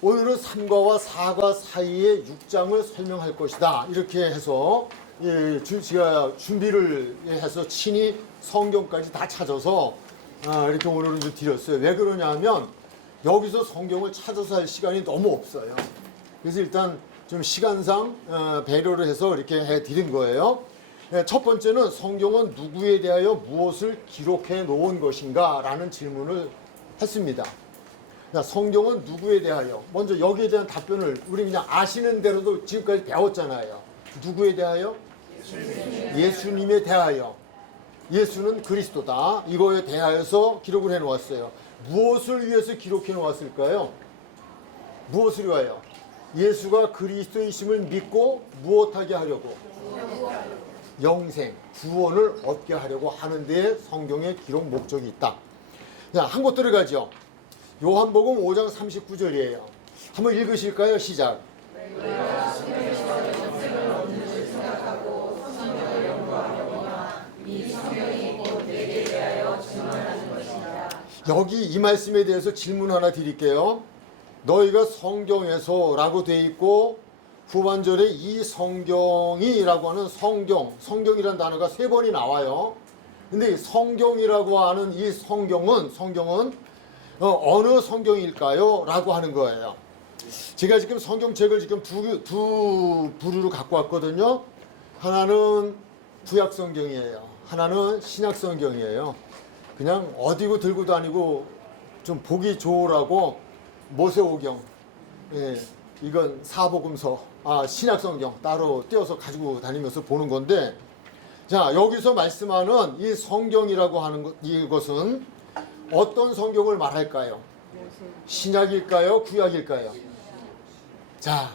오늘은 3과와 4과 사이의 6장을 설명할 것이다. 이렇게 해서 제가 준비를 해서 친히 성경까지 다 찾아서 이렇게 오늘은 좀 드렸어요. 왜 그러냐면 여기서 성경을 찾아서 할 시간이 너무 없어요. 그래서 일단 좀 시간상 배려를 해서 이렇게 해드린 거예요. 첫 번째는 성경은 누구에 대하여 무엇을 기록해 놓은 것인가 라는 질문을 했습니다. 성경은 누구에 대하여, 먼저 여기에 대한 답변을 우리 그냥 아시는 대로도 지금까지 배웠잖아요. 누구에 대하여? 예수님에 대하여. 예수는 그리스도다. 이거에 대하여서 기록을 해 놓았어요. 무엇을 위해서 기록해 놓았을까요? 무엇을 위하여? 예수가 그리스도이심을 믿고 무엇하게 하려고? 영생, 구원을 얻게 하려고 하는 데에 성경의 기록 목적이 있다. 자, 한 곳 들어가죠. 요한복음 5장 39절이에요. 한번 읽으실까요? 시작. 여기 이 말씀에 대해서 질문 하나 드릴게요. 너희가 성경에서 라고 돼 있고 후반절에 이 성경이라고 하는 성경이라는 단어가 3번이 나와요. 근데 성경이라고 하는 이 성경은 어느 성경일까요? 라고 하는 거예요. 제가 지금 성경책을 지금 두 부류로 갖고 왔거든요. 하나는 구약 성경이에요. 하나는 신약 성경이에요. 그냥 어디고 들고 다니고 좀 보기 좋으라고 모세오경, 이건 사복음서, 신약 성경 따로 떼어서 가지고 다니면서 보는 건데, 자, 여기서 말씀하는 이 성경이라고 하는 이것은 어떤 성경을 말할까요? 신약일까요? 구약일까요? 자,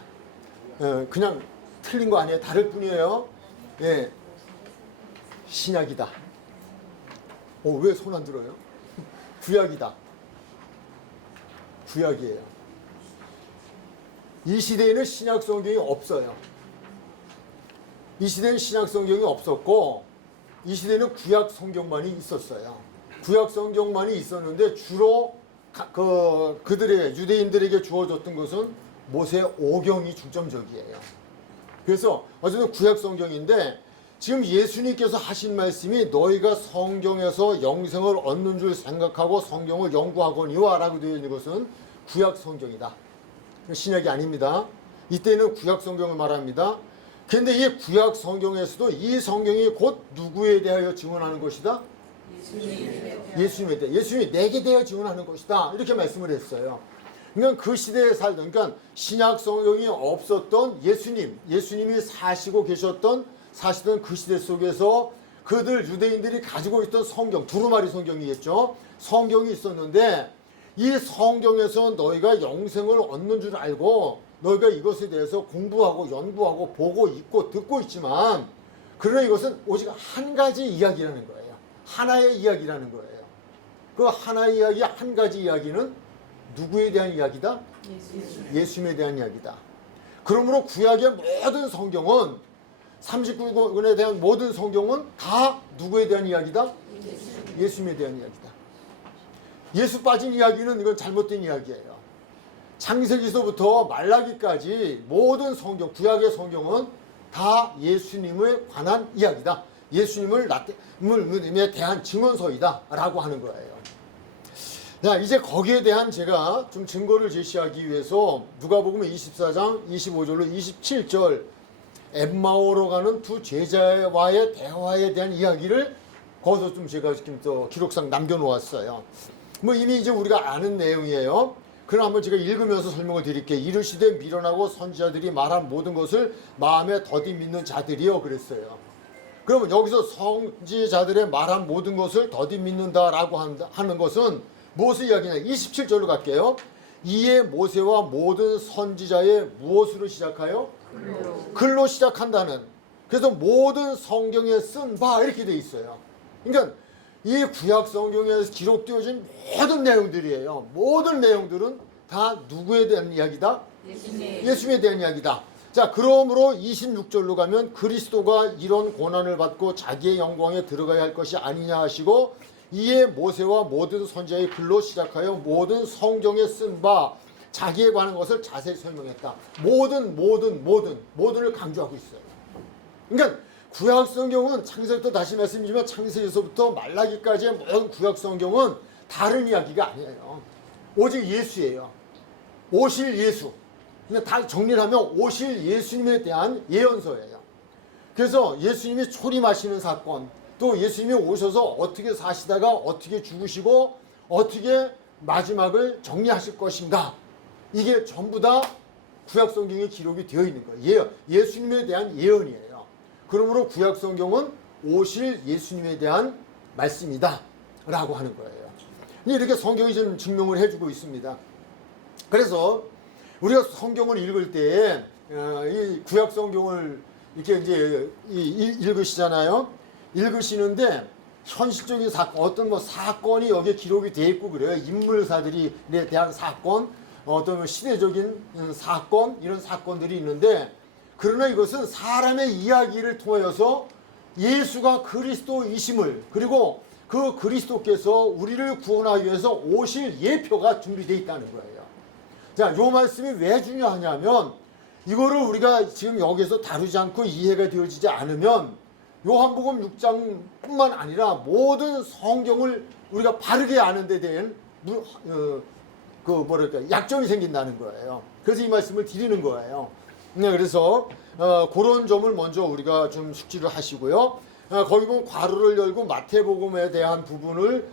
그냥 틀린 거 아니에요. 다를 뿐이에요. 신약이다. 왜 손 안 들어요? 구약이다. 구약이에요. 이 시대에는 신약 성경이 없어요. 이 시대는 신약 성경이 없었고 이 시대는 구약 성경만이 있었어요. 구약 성경만이 있었는데 주로 그들의 유대인들에게 주어졌던 것은 모세 오경이 중점적이에요. 그래서 어쨌든 구약 성경인데 지금 예수님께서 하신 말씀이 너희가 성경에서 영생을 얻는 줄 생각하고 성경을 연구하거니와 라고 되어 있는 것은 구약 성경이다. 신약이 아닙니다. 이때는 구약 성경을 말합니다. 그런데 이 구약 성경에서도 이 성경이 곧 누구에 대하여 증언하는 것이다? 예수님에 대해. 예수님이 내게 대하여 증언하는 것이다. 이렇게 말씀을 했어요. 그러니까 그 시대에 살던, 그러니까 신약 성경이 없었던 예수님이 사시던 그 시대 속에서 그들 유대인들이 가지고 있던 성경, 두루마리 성경이겠죠. 성경이 있었는데 이 성경에서 너희가 영생을 얻는 줄 알고 너희가 이것에 대해서 공부하고 연구하고 보고 읽고 듣고 있지만 그러나 이것은 오직 한 가지 이야기라는 거예요. 하나의 이야기라는 거예요. 그 하나의 이야기, 한 가지 이야기는 누구에 대한 이야기다? 예수님에 대한 이야기다. 그러므로 구약의 모든 성경은 39권에 대한 모든 성경은 다 누구에 대한 이야기다? 예수님에 대한 이야기다. 예수 빠진 이야기는 이건 잘못된 이야기예요. 창세기서부터 말라기까지 모든 성경, 구약의 성경은 다 예수님에 관한 이야기다. 예수님에 대한 증언서이다 라고 하는 거예요. 자, 이제 거기에 대한 제가 좀 증거를 제시하기 위해서 누가복음 24장 25절로 27절 엠마오로 가는 두 제자와의 대화에 대한 이야기를 거기서 좀 제가 지금 또 기록상 남겨놓았어요. 뭐 이미 이제 우리가 아는 내용이에요. 그럼 한번 제가 읽으면서 설명을 드릴게요. 이르시되 미련하고 선지자들이 말한 모든 것을 마음에 더디 믿는 자들이요 그랬어요. 그러면 여기서 선지자들의 말한 모든 것을 더디 믿는다라고 하는 것은 무엇을 이야기냐? 27절로 갈게요. 이에 모세와 모든 선지자의 무엇으로 시작하여? 글로 시작한다는. 그래서 모든 성경에 쓴 바 이렇게 돼 있어요. 그러니까 이 구약 성경에서 기록되어진 모든 내용들이에요. 모든 내용들은 다 누구에 대한 이야기다? 예수님에 대한 이야기다. 자, 그러므로 26절로 가면 그리스도가 이런 고난을 받고 자기의 영광에 들어가야 할 것이 아니냐 하시고 이에 모세와 모든 선지자의 글로 시작하여 모든 성경에 쓴 바 자기에 관한 것을 자세히 설명했다. 모든을 강조하고 있어요. 그러니까 구약 성경은 창세기부터 다시 말씀드리지만 창세기에서부터 말라기까지의 모든 구약 성경은 다른 이야기가 아니에요. 오직 예수예요. 오실 예수. 그냥 다 정리를 하면 오실 예수님에 대한 예언서예요. 그래서 예수님이 초림하시는 사건, 또 예수님이 오셔서 어떻게 사시다가 어떻게 죽으시고 어떻게 마지막을 정리하실 것인가, 이게 전부 다 구약 성경에 기록이 되어 있는 거예요. 예수님에 대한 예언이에요. 그러므로 구약 성경은 오실 예수님에 대한 말씀이다 라고 하는 거예요. 이렇게 성경이 좀 증명을 해주고 있습니다. 그래서 우리가 성경을 읽을 때 이 구약 성경을 이렇게 이제 읽으시잖아요. 읽으시는데 현실적인 사건, 어떤 사건이 여기에 기록이 되어 있고 그래요. 인물사들이 대한 사건, 어떤 시대적인 사건, 이런 사건들이 있는데, 그러나 이것은 사람의 이야기를 통하여서 예수가 그리스도이심을, 그리고 그 그리스도께서 우리를 구원하기 위해서 오실 예표가 준비되어 있다는 거예요. 자, 요 말씀이 왜 중요하냐면, 이거를 우리가 지금 여기서 다루지 않고 이해가 되어지지 않으면 요한복음 6장뿐만 아니라 모든 성경을 우리가 바르게 아는 데 대한 약점이 생긴다는 거예요. 그래서 이 말씀을 드리는 거예요. 네, 그래서 그런 점을 먼저 우리가 좀 숙지를 하시고요. 거기 보면 괄호를 열고 마태복음에 대한 부분을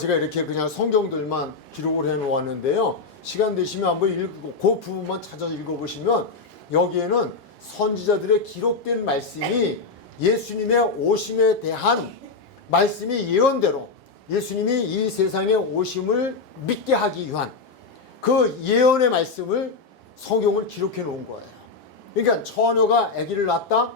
제가 이렇게 그냥 성경들만 기록을 해 놓았는데요. 시간 되시면 한번 읽고 그 부분만 찾아서 읽어보시면 여기에는 선지자들의 기록된 말씀이 예수님의 오심에 대한 말씀이 예언대로 예수님이 이 세상에 오심을 믿게 하기 위한 그 예언의 말씀을 성경을 기록해 놓은 거예요. 그러니까 처녀가 아기를 낳았다?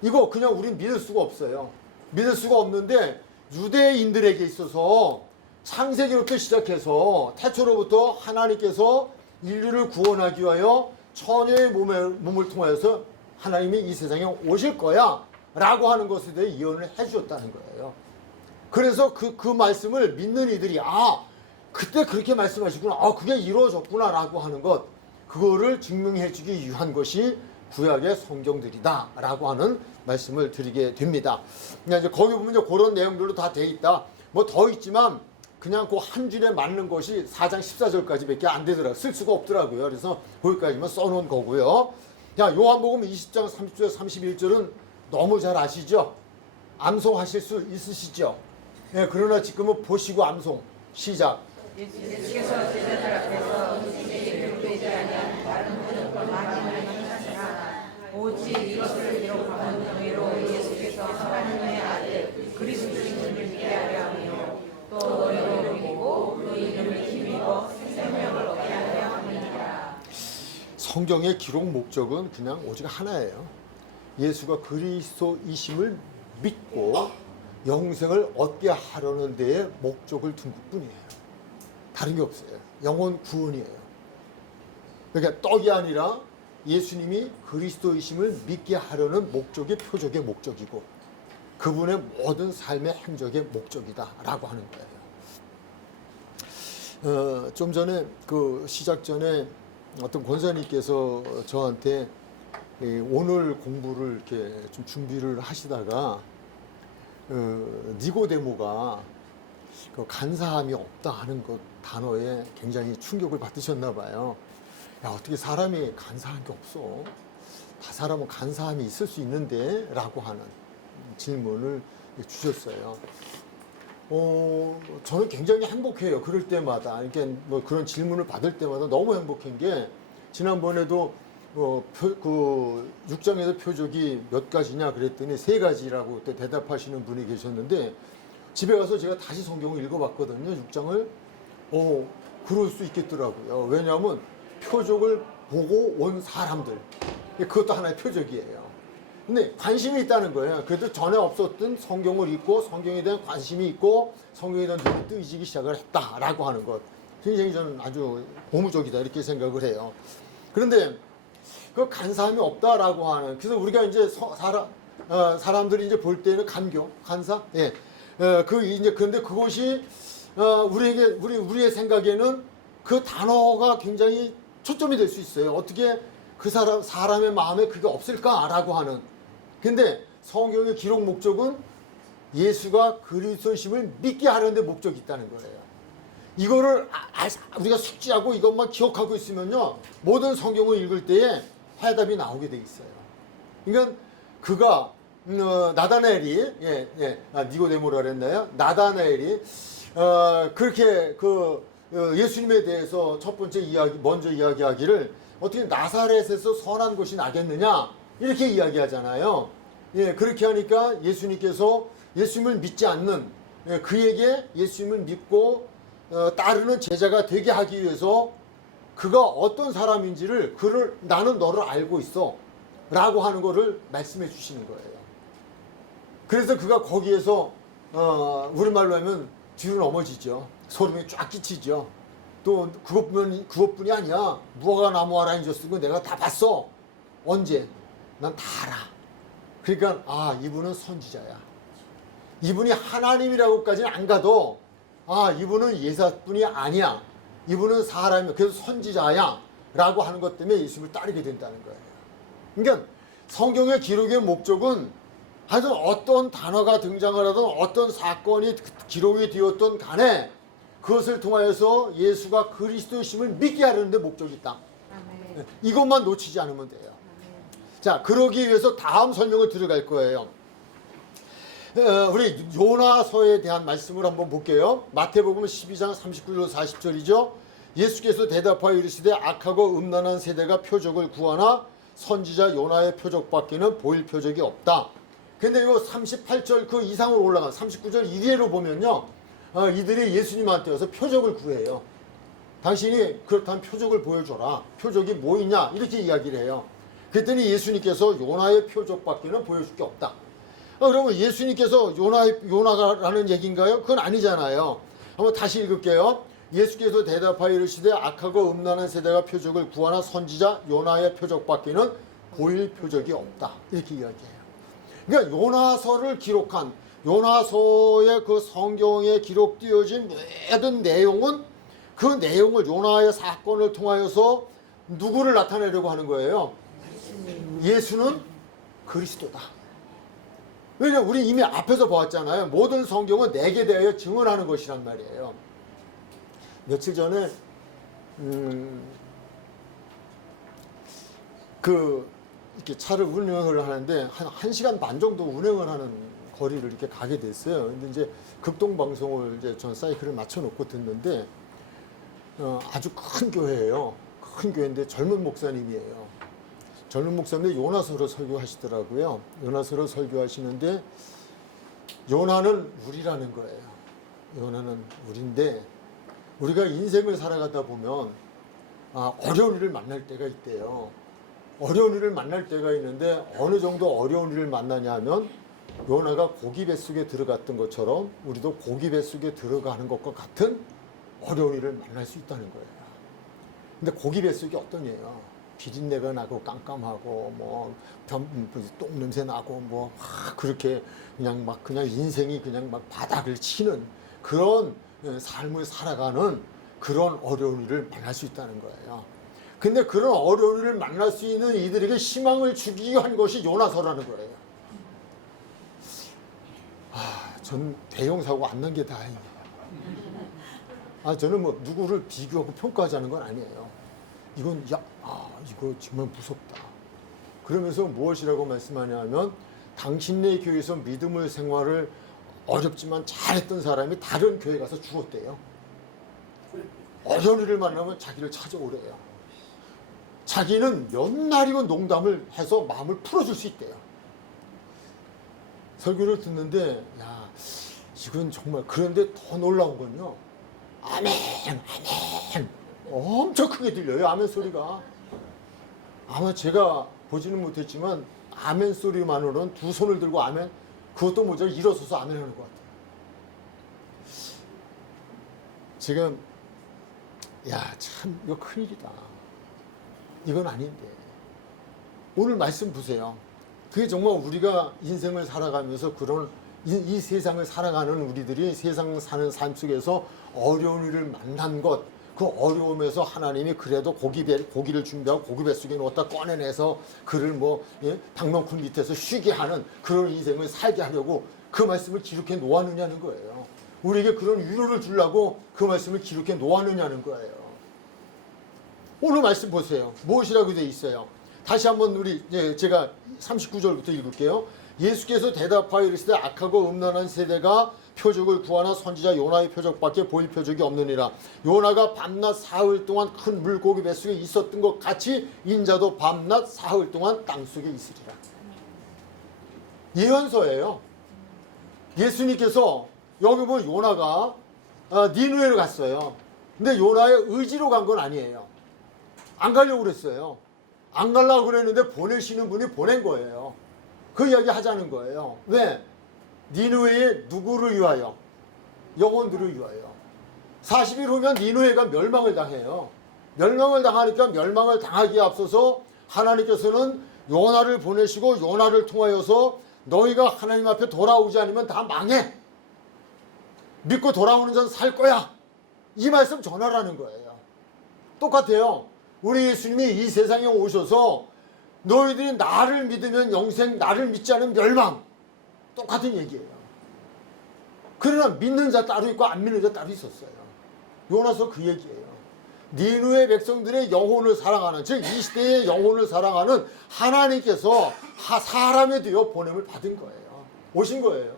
이거 그냥 우린 믿을 수가 없어요. 믿을 수가 없는데 유대인들에게 있어서 창세기로부터 시작해서 태초로부터 하나님께서 인류를 구원하기 위하여 처녀의 몸을 통하여서 하나님이 이 세상에 오실 거야 라고 하는 것에 대해 예언을 해주셨다는 거예요. 그래서 그 말씀을 믿는 이들이 그때 그렇게 말씀하시구나, 그게 이루어졌구나 라고 하는 것, 그거를 증명해 주기 위한 것이 구약의 성경들이다 라고 하는 말씀을 드리게 됩니다. 이제 거기 보면 이제 그런 내용들로 다 돼 있다. 뭐 더 있지만 그냥 그 한 줄에 맞는 것이 4장 14절까지밖에 안 되더라고요. 쓸 수가 없더라고요. 그래서 거기까지만 써놓은 거고요. 자, 요한복음 20장 30절 31절은 너무 잘 아시죠? 암송하실 수 있으시죠? 네, 그러나 지금은 보시고 암송 시작. 예수께서 제자들 앞에서 주님의 되지 아니한 다른 모든 것 많이를 행하시나 오직 이것을 기록하는 정의로 예수께서 하나님의 아들 그리스도이심을 믿게 하려 하며 또 너희를 믿고 그 이름을 힘입어 생명을 얻게 하려 함이니라. 성경의 기록 목적은 그냥 오직 하나예요. 예수가 그리스도이심을 믿고 영생을 얻게 하려는 데에 목적을 둔 것뿐이에요. 다른 게 없어요. 영혼 구원이에요. 그러니까 떡이 아니라 예수님이 그리스도이심을 믿게 하려는 목적이 표적의 목적이고 그분의 모든 삶의 행적의 목적이다라고 하는 거예요. 좀 전에 그 시작 전에 어떤 권사님께서 저한테 오늘 공부를 이렇게 좀 준비를 하시다가 니고데모가 그 간사함이 없다 하는 그 단어에 굉장히 충격을 받으셨나 봐요. 야, 어떻게 사람이 간사한 게 없어? 다 사람은 간사함이 있을 수 있는데? 라고 하는 질문을 주셨어요. 저는 굉장히 행복해요. 그럴 때마다. 이렇게 뭐 그런 질문을 받을 때마다 너무 행복한 게, 지난번에도 그 6장에서 표적이 몇 가지냐 그랬더니 3가지라고 그때 대답하시는 분이 계셨는데, 집에 가서 제가 다시 성경을 읽어봤거든요. 6장을. 그럴 수 있겠더라고요. 왜냐하면 표적을 보고 온 사람들, 그것도 하나의 표적이에요. 근데 관심이 있다는 거예요. 그래도 전에 없었던 성경을 읽고 성경에 대한 관심이 있고 성경에 대한 눈이 뜨이기 시작을 했다라고 하는 것, 굉장히 저는 아주 고무적이다 이렇게 생각을 해요. 그런데 그 간사함이 없다라고 하는, 그래서 우리가 이제 사람들이 이제 볼 때는 간교, 간사, 그런데 그것이 우리의 생각에는 그 단어가 굉장히 초점이 될 수 있어요. 어떻게 그 사람의 마음에 그게 없을까라고 하는. 근데 성경의 기록 목적은 예수가 그리스도심을 믿게 하는 데 목적이 있다는 거예요. 이거를 우리가 숙지하고 이것만 기억하고 있으면요, 모든 성경을 읽을 때에 해답이 나오게 돼 있어요. 그러니까 그가 나다나엘이 니고데모라 그랬나요? 나다나엘이 그렇게 예수님에 대해서 첫 번째 먼저 이야기하기를 어떻게 나사렛에서 선한 것이 나겠느냐 이렇게 이야기하잖아요. 예, 그렇게 하니까 예수님께서 예수님을 믿지 않는 그에게 예수님을 믿고 따르는 제자가 되게 하기 위해서 그가 어떤 사람인지를 나는 너를 알고 있어 라고 하는 거를 말씀해 주시는 거예요. 그래서 그가 거기에서 우리말로 하면 뒤로 넘어지죠. 소름이 쫙 끼치죠. 또 그것뿐이 아니야. 무화과 나무 하나 줬을 거 내가 다 봤어. 언제? 난 다 알아. 그러니까 이분은 선지자야. 이분이 하나님이라고까지는 안 가도 이분은 예사뿐이 아니야. 이분은 사람이야. 그래서 선지자야 라고 하는 것 때문에 예수님을 따르게 된다는 거예요. 그러니까 성경의 기록의 목적은 하여튼 어떤 단어가 등장을 하든 어떤 사건이 기록이 되었던 간에 그것을 통하여서 예수가 그리스도심을 믿게 하려는 데 목적이 있다. 아멘. 이것만 놓치지 않으면 돼요. 자, 그러기 위해서 다음 설명을 들어갈 거예요. 우리 요나서에 대한 말씀을 한번 볼게요. 마태복음 12장 39절 40절이죠. 예수께서 대답하여 이르시되 악하고 음란한 세대가 표적을 구하나 선지자 요나의 표적밖에는 보일 표적이 없다. 근데 이거 38절 그 이상으로 올라간 39절 이래로 보면요, 이들이 예수님한테 와서 표적을 구해요. 당신이 그렇다면 표적을 보여줘라. 표적이 뭐 있냐 이렇게 이야기를 해요. 그랬더니 예수님께서 요나의 표적밖에는 보여줄 게 없다. 그러면 예수님께서 요나가라는 얘기인가요? 그건 아니잖아요. 한번 다시 읽을게요. 예수께서 대답하여 이르시되 악하고 음란한 세대가 표적을 구하나 선지자 요나의 표적밖에는 보일 표적이 없다. 이렇게 이야기해요. 그러니까 요나서를 기록한 요나서의 그 성경에 기록되어진 모든 내용은 그 내용을 요나의 사건을 통하여서 누구를 나타내려고 하는 거예요? 예수는 그리스도다. 왜냐면 우리 이미 앞에서 보았잖아요. 모든 성경은 내게 대하여 증언하는 것이란 말이에요. 며칠 전에 이렇게 차를 운행을 하는데 한 1시간 반 정도 운행을 하는 거리를 이렇게 가게 됐어요. 근데 이제 극동 방송을 이제 전 사이클을 맞춰 놓고 듣는데 아주 큰 교회예요. 큰 교회인데 젊은 목사님이에요. 젊은 목사님이 요나서를 설교하시더라고요. 요나서를 설교하시는데 요나는 우리라는 거예요. 요나는 우리인데 우리가 인생을 살아가다 보면 어려운 일을 만날 때가 있대요. 어려운 일을 만날 때가 있는데 어느 정도 어려운 일을 만나냐 하면 요나가 고기 뱃속에 들어갔던 것처럼 우리도 고기 뱃속에 들어가는 것과 같은 어려운 일을 만날 수 있다는 거예요. 근데 고기 뱃속이 어떤 일이에요? 비린내가 나고 깜깜하고 똥 냄새 나고 그렇게 그냥 인생이 그냥 막 바닥을 치는 그런 삶을 살아가는 그런 어려운 일을 만날 수 있다는 거예요. 근데 그런 어려운 일을 만날 수 있는 이들에게 희망을 주기 위한 것이 요나서라는 거예요. 전 대형사고 안 난 게 다행이에요. 저는 누구를 비교하고 평가하자는 건 아니에요. 이건 이거 정말 무섭다. 그러면서 무엇이라고 말씀하냐면 당신네 교회에서 믿음의 생활을 어렵지만 잘했던 사람이 다른 교회 가서 죽었대요. 어려운 일을 만나면 자기를 찾아오래요. 자기는 몇 날이고 농담을 해서 마음을 풀어줄 수 있대요. 설교를 듣는데 이건 정말. 그런데 더 놀라운 건요, 아멘 아멘 엄청 크게 들려요. 아멘 소리가. 아마 제가 보지는 못했지만 아멘 소리만으로는 두 손을 들고 아멘, 그것도 모자라 일어서서 아멘 하는 것 같아요. 지금 참 이거 큰일이다. 이건 아닌데 오늘 말씀 보세요. 그게 정말 우리가 인생을 살아가면서 그런 이 세상을 살아가는 우리들이 세상 사는 삶 속에서 어려운 일을 만난 것, 그 어려움에서 하나님이 그래도 고기를 준비하고 고기 뱃속에 넣었다 꺼내내서 그를 당론쿨 밑에서 쉬게 하는 그런 인생을 살게 하려고 그 말씀을 기록해 놓았느냐는 거예요. 우리에게 그런 위로를 주려고 그 말씀을 기록해 놓았느냐는 거예요. 오늘 말씀 보세요. 무엇이라고 되어 있어요? 다시 한번 제가 39절부터 읽을게요. 예수께서 대답하여 이르시되 악하고 음란한 세대가 표적을 구하나 선지자 요나의 표적밖에 보일 표적이 없느니라. 요나가 밤낮 사흘 동안 큰 물고기 뱃속에 있었던 것 같이 인자도 밤낮 사흘 동안 땅속에 있으리라. 예언서예요. 예수님께서 여기 보면 요나가 니느웨로 갔어요. 근데 요나의 의지로 간 건 아니에요. 안 가려고 그랬어요. 안 가려고 그랬는데 보내시는 분이 보낸 거예요. 그 이야기 하자는 거예요. 왜? 니느웨에 누구를 위하여? 영혼들을 위하여. 40일 후면 니느웨가 멸망을 당해요. 멸망을 당하니까 멸망을 당하기에 앞서서 하나님께서는 요나를 보내시고 요나를 통하여서 너희가 하나님 앞에 돌아오지 않으면 다 망해. 믿고 돌아오는 자는 살 거야. 이 말씀 전하라는 거예요. 똑같아요. 우리 예수님이 이 세상에 오셔서 너희들이 나를 믿으면 영생, 나를 믿지 않으면 멸망. 똑같은 얘기예요. 그러나 믿는 자 따로 있고 안 믿는 자 따로 있었어요. 요나서 그 얘기예요. 니느웨 백성들의 영혼을 사랑하는, 즉 이 시대의 영혼을 사랑하는 하나님께서 사람에 되어 보냄을 받은 거예요. 오신 거예요.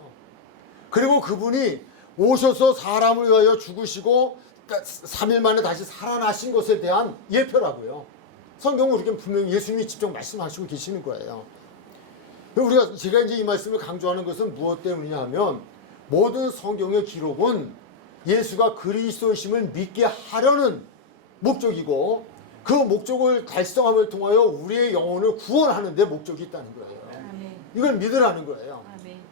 그리고 그분이 오셔서 사람을 위하여 죽으시고 3일 만에 다시 살아나신 것에 대한 예표라고요. 성경은 우리에게 분명히 예수님이 직접 말씀하시고 계시는 거예요. 제가 이제 이 말씀을 강조하는 것은 무엇 때문이냐 하면 모든 성경의 기록은 예수가 그리스도이심을 믿게 하려는 목적이고 그 목적을 달성함을 통하여 우리의 영혼을 구원하는 데 목적이 있다는 거예요. 이걸 믿으라는 거예요.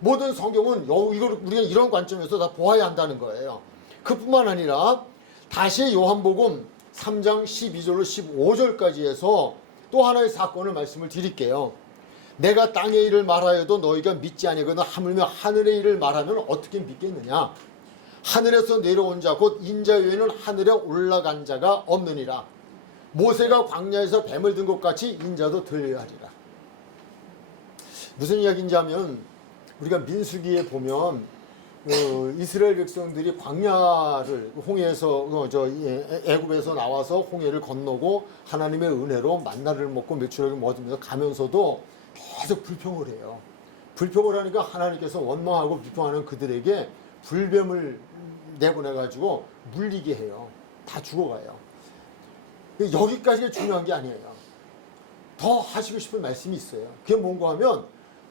모든 성경은 이걸 우리가 이런 관점에서 다 보아야 한다는 거예요. 그뿐만 아니라 다시 요한복음 3장 12절로 15절까지 해서 또 하나의 사건을 말씀을 드릴게요. 내가 땅의 일을 말하여도 너희가 믿지 아니거든 하물며 하늘의 일을 말하면 어떻게 믿겠느냐. 하늘에서 내려온 자 곧 인자 외에는 하늘에 올라간 자가 없느니라. 모세가 광야에서 뱀을 든 것 같이 인자도 들려야 하리라. 무슨 이야기인지 하면 우리가 민수기에 보면 이스라엘 백성들이 광야를 홍해에서 애굽에서 나와서 홍해를 건너고 하나님의 은혜로 만나를 먹고 메추라기를 먹으면서 가면서도 계속 불평을 해요. 불평을 하니까 하나님께서 원망하고 비평하는 그들에게 불뱀을 내보내가지고 물리게 해요. 다 죽어가요. 여기까지가 중요한 게 아니에요. 더 하시고 싶은 말씀이 있어요. 그게 뭔가 하면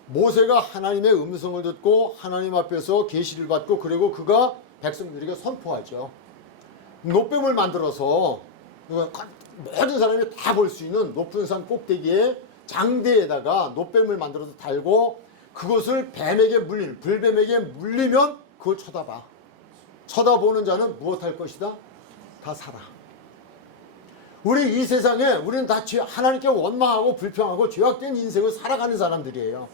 모세가 하나님의 음성을 듣고 하나님 앞에서 계시를 받고 그리고 그가 백성들에게 선포하죠. 노뱀을 만들어서 모든 사람이 다 볼 수 있는 높은 산 꼭대기에 장대에다가 노뱀을 만들어서 달고 그것을 불뱀에게 물리면 그걸 쳐다봐. 쳐다보는 자는 무엇할 것이다? 다 살아. 우리 이 세상에 우리는 다 하나님께 원망하고 불평하고 죄악된 인생을 살아가는 사람들이에요.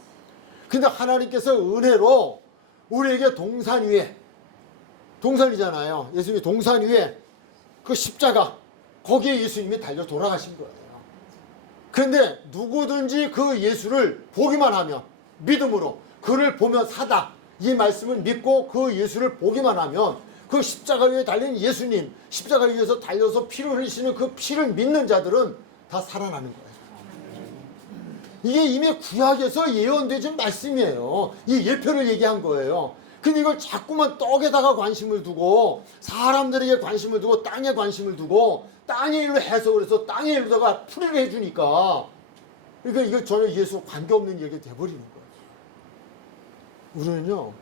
근데 하나님께서 은혜로 우리에게 동산 위에, 동산이잖아요. 예수님이 동산 위에 그 십자가, 거기에 예수님이 달려 돌아가신 거예요. 그런데 누구든지 그 예수를 보기만 하면, 믿음으로 그를 보면 사다, 이 말씀을 믿고 그 예수를 보기만 하면 그 십자가 위에 달린 예수님, 십자가 위에서 달려서 피를 흘리시는 그 피를 믿는 자들은 다 살아나는 거예요. 이게 이미 구약에서 예언되진 말씀이에요. 이 예표를 얘기한 거예요. 근데 이걸 자꾸만 떡에다가 관심을 두고 사람들에게 관심을 두고 땅에 관심을 두고 땅의 일로 해석을 해서 땅의 일로다가 풀이를 해주니까 그러니까 이거 전혀 예수와 관계없는 얘기가 돼버리는 거예요. 우리는요,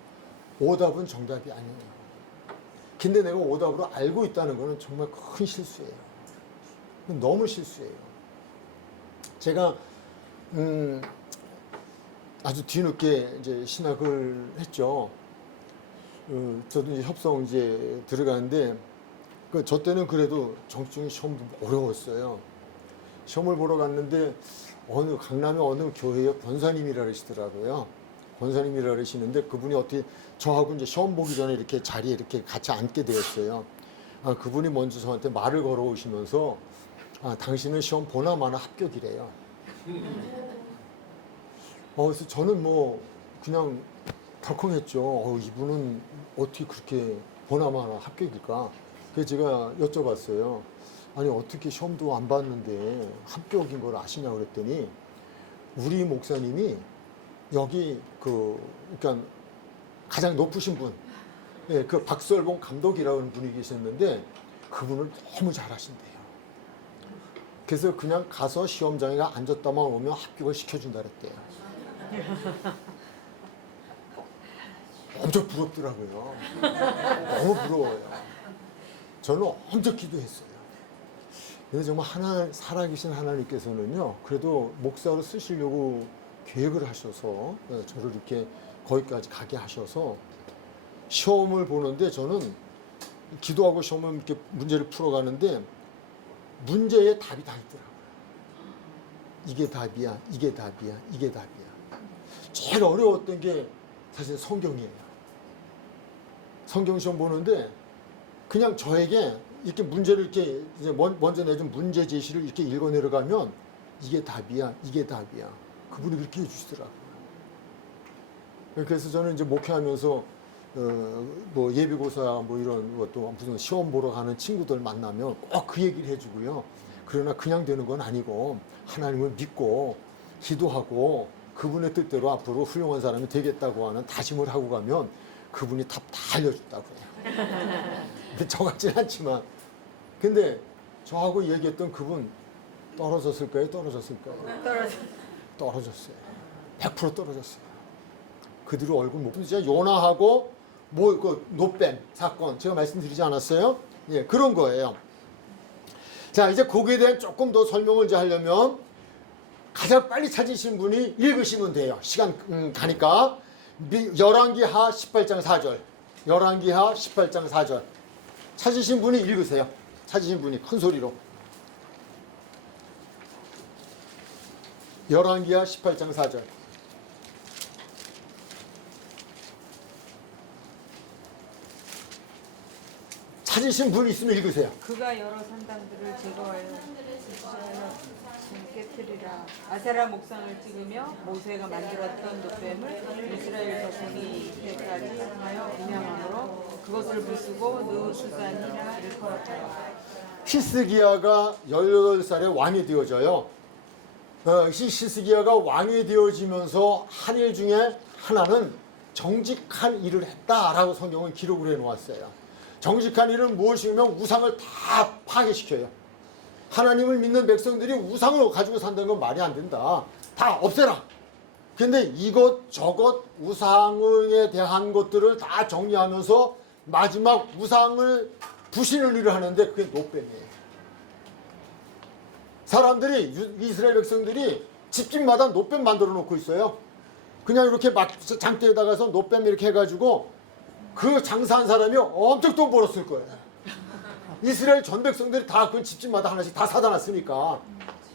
오답은 정답이 아니에요. 근데 내가 오답으로 알고 있다는 거는 정말 큰 실수예요. 너무 실수예요. 제가 아주 뒤늦게 이제 신학을 했죠. 저도 이제 협성 이제 들어가는데 저 때는 그래도 정증 시험도 어려웠어요. 시험을 보러 갔는데 강남의 어느 교회에 권사님이라 그러시더라고요. 권사님이라 그러시는데 그분이 어떻게 저하고 이제 시험 보기 전에 이렇게 자리에 이렇게 같이 앉게 되었어요. 그분이 먼저 저한테 말을 걸어오시면서 당신은 시험 보나 마나 합격이래요. 그래서 저는 뭐 그냥 덜컹했죠. 이분은 어떻게 그렇게 보나 마나 합격일까? 그래서 제가 여쭤봤어요. 아니 어떻게 시험도 안 봤는데 합격인 걸 아시냐 그랬더니 우리 목사님이 여기 그러니까 가장 높으신 분, 그 박설봉 감독이라는 분이 계셨는데 그분을 너무 잘하신대요. 그래서 그냥 가서 시험장에 앉았다만 오면 합격을 시켜준다 그랬대요. 엄청 부럽더라고요. 너무 부러워요. 저는 엄청 기도했어요. 근데 정말 살아계신 하나님께서는요, 그래도 목사로 쓰시려고 계획을 하셔서 저를 이렇게 거기까지 가게 하셔서 시험을 보는데 저는 기도하고 시험을 이렇게 문제를 풀어가는데 문제에 답이 다 있더라고요. 이게 답이야, 이게 답이야, 이게 답이야. 제일 어려웠던 게 사실 성경이에요. 성경 시험 보는데 그냥 저에게 이렇게 문제를 이렇게 이제 먼저 내준 문제 제시를 이렇게 읽어 내려가면 이게 답이야, 이게 답이야. 그분이 그렇게 해주시더라고요. 그래서 저는 이제 목회하면서 뭐 예비고사 뭐 이런 것도 무슨 시험 보러 가는 친구들 만나면 꼭 그 얘기를 해주고요. 그러나 그냥 되는 건 아니고 하나님을 믿고 기도하고 그분의 뜻대로 앞으로 훌륭한 사람이 되겠다고 하는 다짐을 하고 가면 그분이 답 다 알려준다고 해요. 근데 저 같지는 않지만 근데 저하고 얘기했던 그분 떨어졌을까요? 떨어졌을까요? 떨어졌어요. 100% 떨어졌어요. 그대로 얼굴 못 보고 진짜 요나하고 뭐 그 노뱀 사건 제가 말씀드리지 않았어요? 예, 그런 거예요. 자, 이제 거기에 대한 조금 더 설명을 이제 하려면 가장 빨리 찾으신 분이 읽으시면 돼요. 시간 가니까. 열왕기하 18장 4절. 열왕기하 18장 4절. 찾으신 분이 읽으세요. 찾으신 분이 큰 소리로. 열왕기하 18장 4절. 찾으신 분 있으면 읽으세요. 그가 여러 산당들을 제거하여 깨뜨리라. 아세라 목상을 찍으며 모세가 만들었던 노뱀을 이스라엘 백성이 이때까지 하여 음양함으로 그것을 부수고 느수산이나 일컬었더라. 히스기야가 18살에 왕이 되어져요. 히스기야가 왕이 되어지면서 한 일 중에 하나는 정직한 일을 했다라고 성경은 기록을 해놓았어요. 정직한 일은 무엇이냐면 우상을 다 파괴시켜요. 하나님을 믿는 백성들이 우상을 가지고 산다는 건 말이 안 된다. 다 없애라. 근데 이것 저것 우상에 대한 것들을 다 정리하면서 마지막 우상을 부시는 일을 하는데 그게 노뱀이에요. 사람들이 이스라엘 백성들이 집집마다 노뱀 만들어 놓고 있어요. 그냥 이렇게 막 장대에다가서 노뱀 이렇게 해가지고 그 장사한 사람이 엄청 돈 벌었을 거예요. 이스라엘 전 백성들이 다 그 집집마다 하나씩 다 사다 놨으니까.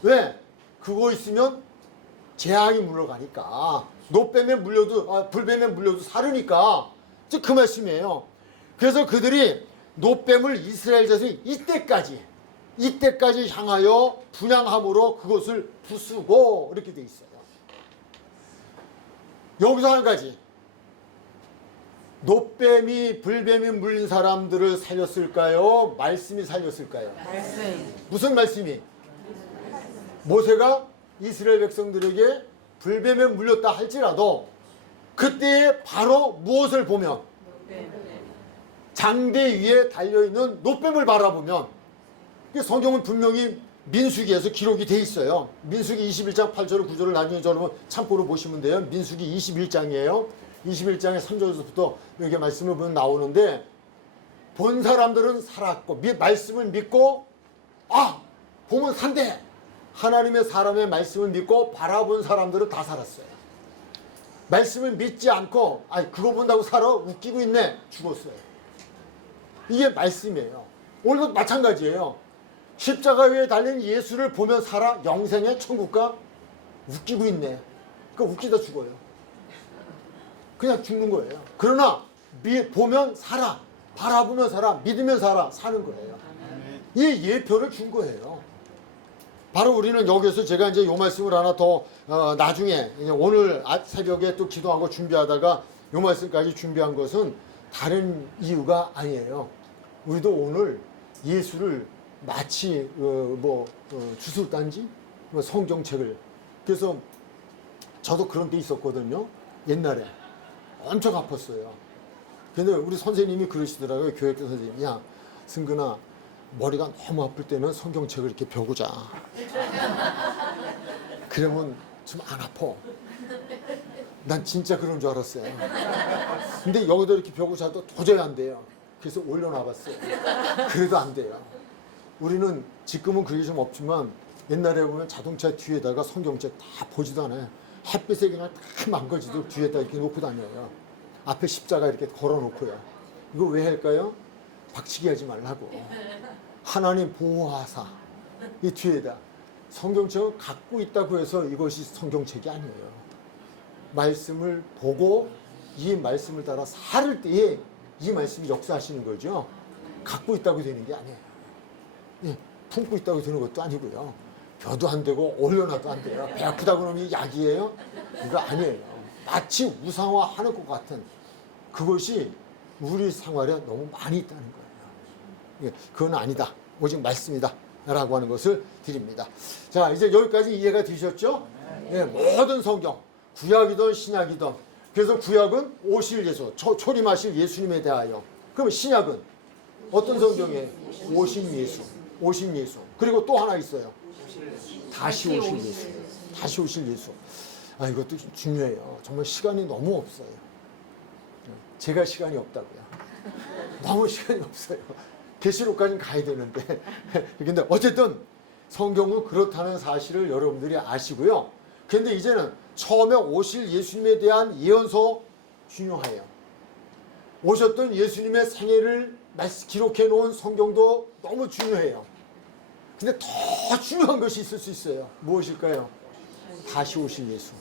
왜? 그거 있으면 재앙이 물러가니까. 노뱀에 물려도 불뱀에 물려도 사르니까. 즉 그 말씀이에요. 그래서 그들이 노뱀을 이스라엘 자손이 이때까지 향하여 분양함으로 그것을 부수고 이렇게 돼 있어요. 여기서 한 가지. 노뱀이 불뱀이 물린 사람들을 살렸을까요? 말씀이 살렸을까요? 말씀. 무슨 말씀이? 모세가 이스라엘 백성들에게 불뱀에 물렸다 할지라도 그때 바로 무엇을 보면 장대 위에 달려있는 노뱀을 바라보면 성경은 분명히 민수기에서 기록이 돼 있어요. 민수기 21장 8절 9절을 나중에 여러분 참고로 보시면 돼요. 민수기 21장이에요. 21장의 3절부터 이렇게 말씀을 보면 나오는데 본 사람들은 살았고 말씀을 믿고 보면 산대. 하나님의 사람의 말씀을 믿고 바라본 사람들은 다 살았어요. 말씀을 믿지 않고 그거 본다고 살아? 웃기고 있네. 죽었어요. 이게 말씀이에요. 오늘도 마찬가지예요. 십자가 위에 달린 예수를 보면 살아? 영생의 천국가? 웃기고 있네. 그러니까 웃기다 죽어요. 그냥 죽는 거예요. 그러나 보면 살아. 바라보면 살아, 믿으면 살아, 사는 거예요. 이 예표를 준 거예요. 바로 우리는 여기서 제가 이제 요 말씀을 하나 더 나중에 오늘 새벽에 또 기도하고 준비하다가 요 말씀까지 준비한 것은 다른 이유가 아니에요. 우리도 오늘 예수를 마치 주술단지 성경책을, 그래서 저도 그런 데 있었거든요. 옛날에 엄청 아팠어요. 근데 우리 선생님이 그러시더라고요. 교육교 선생님, 야 승근아, 머리가 너무 아플 때는 성경책을 이렇게 펴고자. 그러면 좀 안 아파. 난 진짜 그런 줄 알았어요. 근데 여기다 이렇게 펴고 자도 도저히 안 돼요. 그래서 올려놔봤어요. 그래도 안 돼요. 우리는 지금은 그게 좀 없지만 옛날에 보면 자동차 뒤에다가 성경책 다 보지도 않아요. 햇빛에 그냥 다 망가지도록 뒤에다 이렇게 놓고 다녀요. 앞에 십자가 이렇게 걸어놓고요. 이거 왜 할까요? 박치기 하지 말라고. 하나님 보호하사 이 뒤에다 성경책을 갖고 있다고 해서 이것이 성경책이 아니에요. 말씀을 보고 이 말씀을 따라 살을 때에 이 말씀이 역사하시는 거죠. 갖고 있다고 되는 게 아니에요. 예, 품고 있다고 되는 것도 아니고요. 벼도 안 되고 올려놔도 안 돼요. 배 아프다고 하면 약이에요? 이거 아니에요. 마치 우상화하는 것 같은 그것이 우리 생활에 너무 많이 있다는 거예요. 예, 그건 아니다. 오직 말씀이다. 라고 하는 것을 드립니다. 자, 이제 여기까지 이해가 되셨죠? 예, 모든 성경, 구약이든 신약이든. 그래서 구약은 오실 예수, 초림하실 예수님에 대하여. 그럼 신약은 어떤 성경에? 오신 예수. 오신 예수. 그리고 또 하나 있어요. 다시 오실 예수. 다시 오실 예수. 아, 이것도 중요해요. 정말 시간이 너무 없어요. 제가 시간이 없다고요. 너무 시간이 없어요. 계시록까지는 가야 되는데. 근데 어쨌든 성경은 그렇다는 사실을 여러분들이 아시고요. 근데 이제는 처음에 오실 예수님에 대한 예언서 중요해요. 오셨던 예수님의 생애를 기록해 놓은 성경도 너무 중요해요. 근데 더 중요한 것이 있을 수 있어요. 무엇일까요? 다시 오실 예수.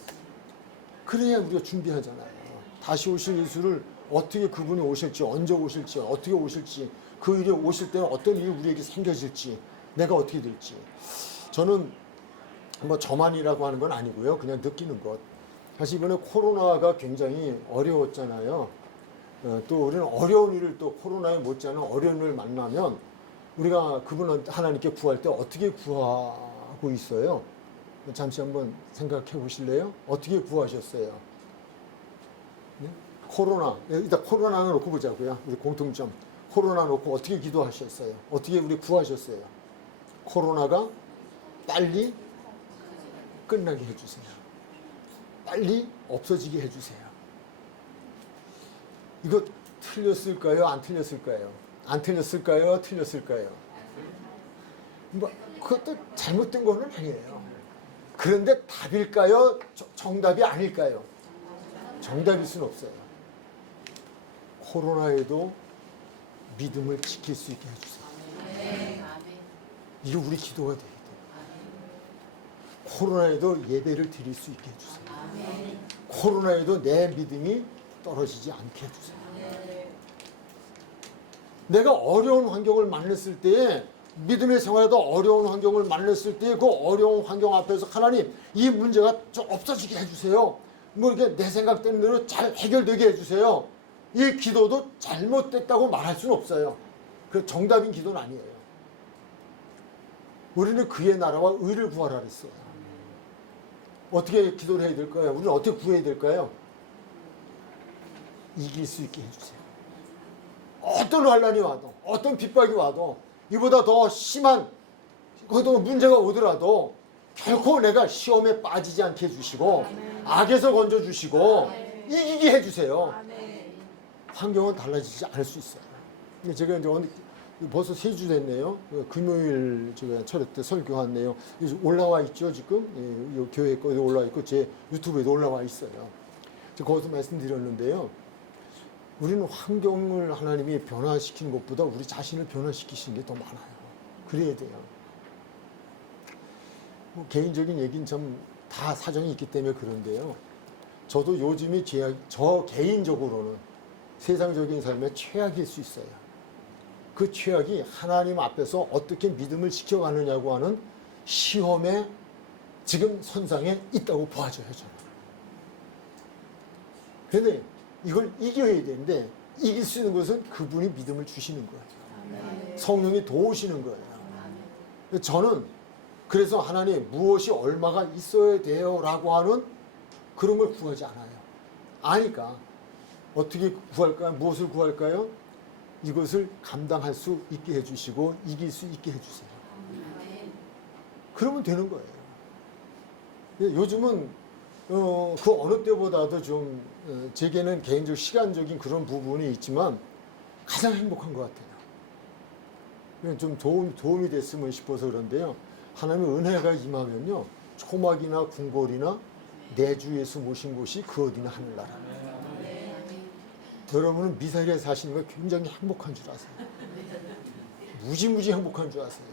그래야 우리가 준비하잖아요. 다시 오실 예수를 어떻게 그분이 오실지, 언제 오실지, 어떻게 오실지, 그 일이 오실 때는 어떤 일이 우리에게 생겨질지, 내가 어떻게 될지. 저는 뭐 저만이라고 하는 건 아니고요. 그냥 느끼는 것. 사실 이번에 코로나가 굉장히 어려웠잖아요. 또 우리는 어려운 일을 또 코로나에 못지않은 어려운 일을 만나면 우리가 그분은 하나님께 구할 때 어떻게 구하고 있어요? 잠시 한번 생각해 보실래요? 어떻게 구하셨어요? 네? 코로나, 일단 코로나는 놓고 보자고요. 우리 공통점. 코로나 놓고 어떻게 기도하셨어요? 어떻게 우리 구하셨어요? 코로나가 빨리 끝나게 해주세요. 빨리 없어지게 해주세요. 이거 틀렸을까요? 안 틀렸을까요? 안 틀렸을까요? 틀렸을까요? 뭐 그것도 잘못된 거는 아니에요. 그런데 답일까요? 정답이 아닐까요? 정답일 수는 없어요. 코로나에도 믿음을 지킬 수 있게 해주세요. 이게 우리 기도가 돼야 돼요. 코로나에도 예배를 드릴 수 있게 해주세요. 코로나에도 내 믿음이 떨어지지 않게 해주세요. 내가 어려운 환경을 만났을 때에, 믿음의 생활에도 어려운 환경을 만났을 때 그 어려운 환경 앞에서 하나님 이 문제가 좀 없어지게 해주세요. 뭐 이렇게 내 생각되는 대로 잘 해결되게 해주세요. 이 기도도 잘못됐다고 말할 수는 없어요. 그 정답인 기도는 아니에요. 우리는 그의 나라와 의를 구하라 그랬어요. 어떻게 기도를 해야 될까요? 우리는 어떻게 구해야 될까요? 이길 수 있게 해주세요. 어떤 환난이 와도, 어떤 핍박이 와도, 이보다 더 심한 어떤 문제가 오더라도 결코 내가 시험에 빠지지 않게 해주시고, 악에서 건져주시고, 이기게 해주세요. 환경은 달라지지 않을 수 있어요. 제가 이제 벌써 3주 됐네요. 금요일 제가 철학 때 설교한 내용 올라와 있죠, 지금. 이 교회 거에 올라와 있고, 제 유튜브에도 올라와 있어요. 제가 거기서 말씀드렸는데요. 우리는 환경을 하나님이 변화시키는 것보다 우리 자신을 변화시키시는 게 더 많아요. 그래야 돼요. 뭐 개인적인 얘기는 참 다 사정이 있기 때문에 그런데요. 저도 요즘이 저 개인적으로는 세상적인 삶의 최악일 수 있어요. 그 최악이 하나님 앞에서 어떻게 믿음을 지켜가느냐고 하는 시험의 지금 선상에 있다고 보아져요, 저는. 그런데 이걸 이겨야 되는데 이길 수 있는 것은 그분이 믿음을 주시는 거예요. 성령이 도우시는 거예요. 저는 그래서 하나님 무엇이 얼마가 있어야 돼요 라고 하는 그런 걸 구하지 않아요. 아니까 어떻게 구할까요? 무엇을 구할까요? 이것을 감당할 수 있게 해주시고 이길 수 있게 해주세요. 그러면 되는 거예요. 요즘은 그 어느 때보다도 좀 제게는 개인적 시간적인 그런 부분이 있지만 가장 행복한 것 같아요. 좀 도움이 됐으면 싶어서 그런데요. 하나님의 은혜가 임하면요. 초막이나 궁궐이나 내 주 예수 모신 곳이 그 어디나 하늘나라. 여러분은 미사일에 사시는 거 굉장히 행복한 줄 아세요. 무지무지 행복한 줄 아세요.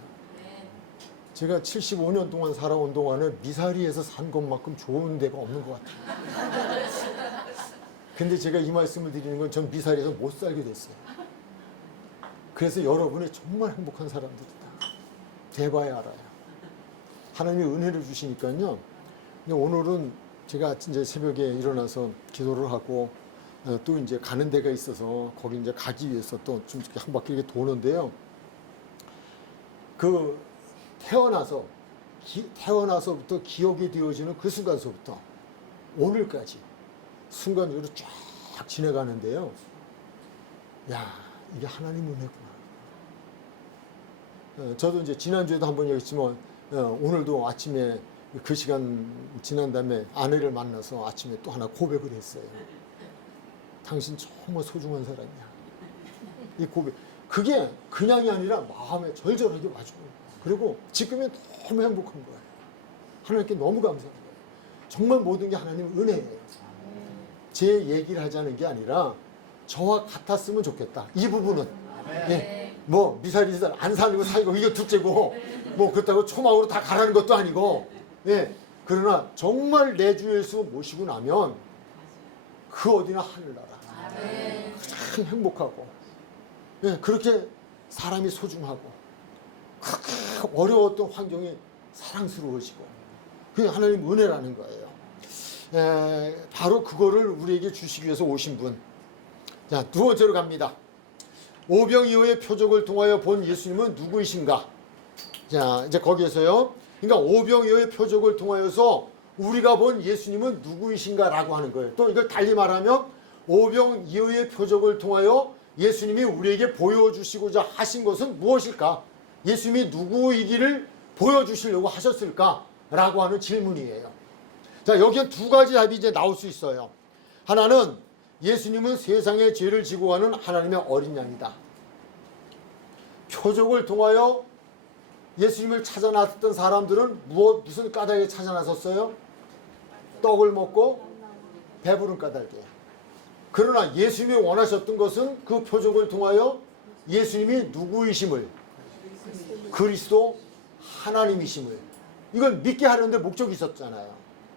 제가 75년 동안 살아온 동안에 미사리에서 산 것만큼 좋은 데가 없는 것 같아요. 근데 제가 이 말씀을 드리는 건 전 미사리에서 못 살게 됐어요. 그래서 여러분이 정말 행복한 사람들이다. 대봐야 알아요. 하나님이 은혜를 주시니까요. 오늘은 제가 이제 새벽에 일어나서 기도를 하고 또 이제 가는 데가 있어서 거기 이제 가기 위해서 또 좀 한 바퀴 이렇게 도는데요. 그 태어나서부터 기억이 되어지는 그 순간서부터 오늘까지 순간적으로 쫙 지나가는데요. 야, 이게 하나님 은혜구나. 저도 이제 지난주에도 한번 얘기했지만 오늘도 아침에 그 시간 지난 다음에 아내를 만나서 아침에 또 하나 고백을 했어요. 당신 정말 소중한 사람이야. 이 고백. 그게 그냥이 아니라 마음에 절절하게 와주고 그리고 지금은 너무 행복한 거예요. 하나님께 너무 감사한 거예요. 정말 모든 게 하나님 은혜예요. 제 얘기를 하자는 게 아니라 저와 같았으면 좋겠다. 이 부분은 예, 뭐 미사리살 안 사는 거 사이고 이거 둘째고 뭐 그렇다고 초막으로 다 가라는 것도 아니고 예, 그러나 정말 내 주 예수 모시고 나면 그 어디나 하늘나라. 참 행복하고 예, 그렇게 사람이 소중하고 그렇게 어려웠던 환경이 사랑스러워지고 그게 하나님 은혜라는 거예요. 바로 그거를 우리에게 주시기 위해서 오신 분. 자, 두 번째로 갑니다. 오병이어의 표적을 통하여 본 예수님은 누구이신가? 자, 이제 거기에서요. 그러니까 오병이어의 표적을 통하여서 우리가 본 예수님은 누구이신가라고 하는 거예요. 또 이걸 달리 말하면 오병이어의 표적을 통하여 예수님이 우리에게 보여주시고자 하신 것은 무엇일까? 예수님이 누구이기를 보여주시려고 하셨을까라고 하는 질문이에요. 자, 여기에 두 가지 답이 이제 나올 수 있어요. 하나는 예수님은 세상의 죄를 지고 가는 하나님의 어린 양이다. 표적을 통하여 예수님을 찾아 나섰던 사람들은 무슨 까닭에 찾아 나섰어요? 떡을 먹고 배부른 까닭이에요. 그러나 예수님이 원하셨던 것은 그 표적을 통하여 예수님이 누구이심을, 그리스도 하나님이심을 이걸 믿게 하는데 목적이 있었잖아요.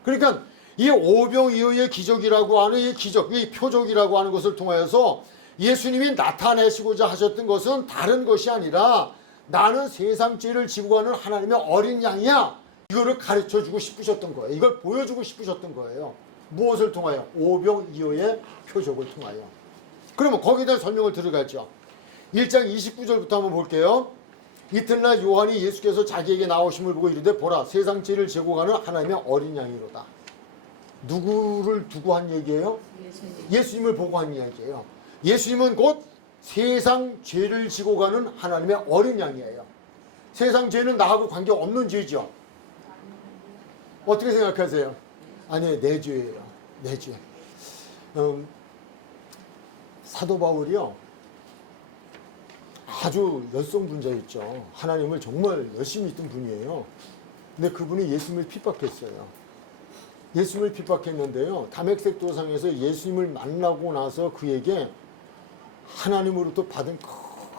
그러니까 이 오병이어의 기적이라고 하는 이 기적, 이 표적이라고 하는 것을 통하여서 예수님이 나타내시고자 하셨던 것은 다른 것이 아니라 나는 세상 죄를 지고 가는 하나님의 어린 양이야. 이거를 가르쳐주고 싶으셨던 거예요. 이걸 보여주고 싶으셨던 거예요. 무엇을 통하여? 오병이어의 표적을 통하여. 그러면 거기에 대한 설명을 들어가죠. 1장 29절부터 한번 볼게요. 이튿날 요한이 예수께서 자기에게 나오심을 보고 이르되 보라 세상 죄를 지고 가는 하나님의 어린 양이로다. 누구를 두고 한 얘기예요? 예수님을 보고 한 이야기예요. 예수님은 곧 세상 죄를 지고 가는 하나님의 어린 양이에요. 세상 죄는 나하고 관계없는 죄죠. 어떻게 생각하세요? 아니에요. 내 죄예요. 내 죄. 사도 바울이요. 아주 열성분자였죠. 하나님을 정말 열심히 믿던 분이에요. 근데 그분이 예수님을 핍박했어요. 예수님을 핍박했는데요. 다메섹 도상에서 예수님을 만나고 나서 그에게 하나님으로부터 받은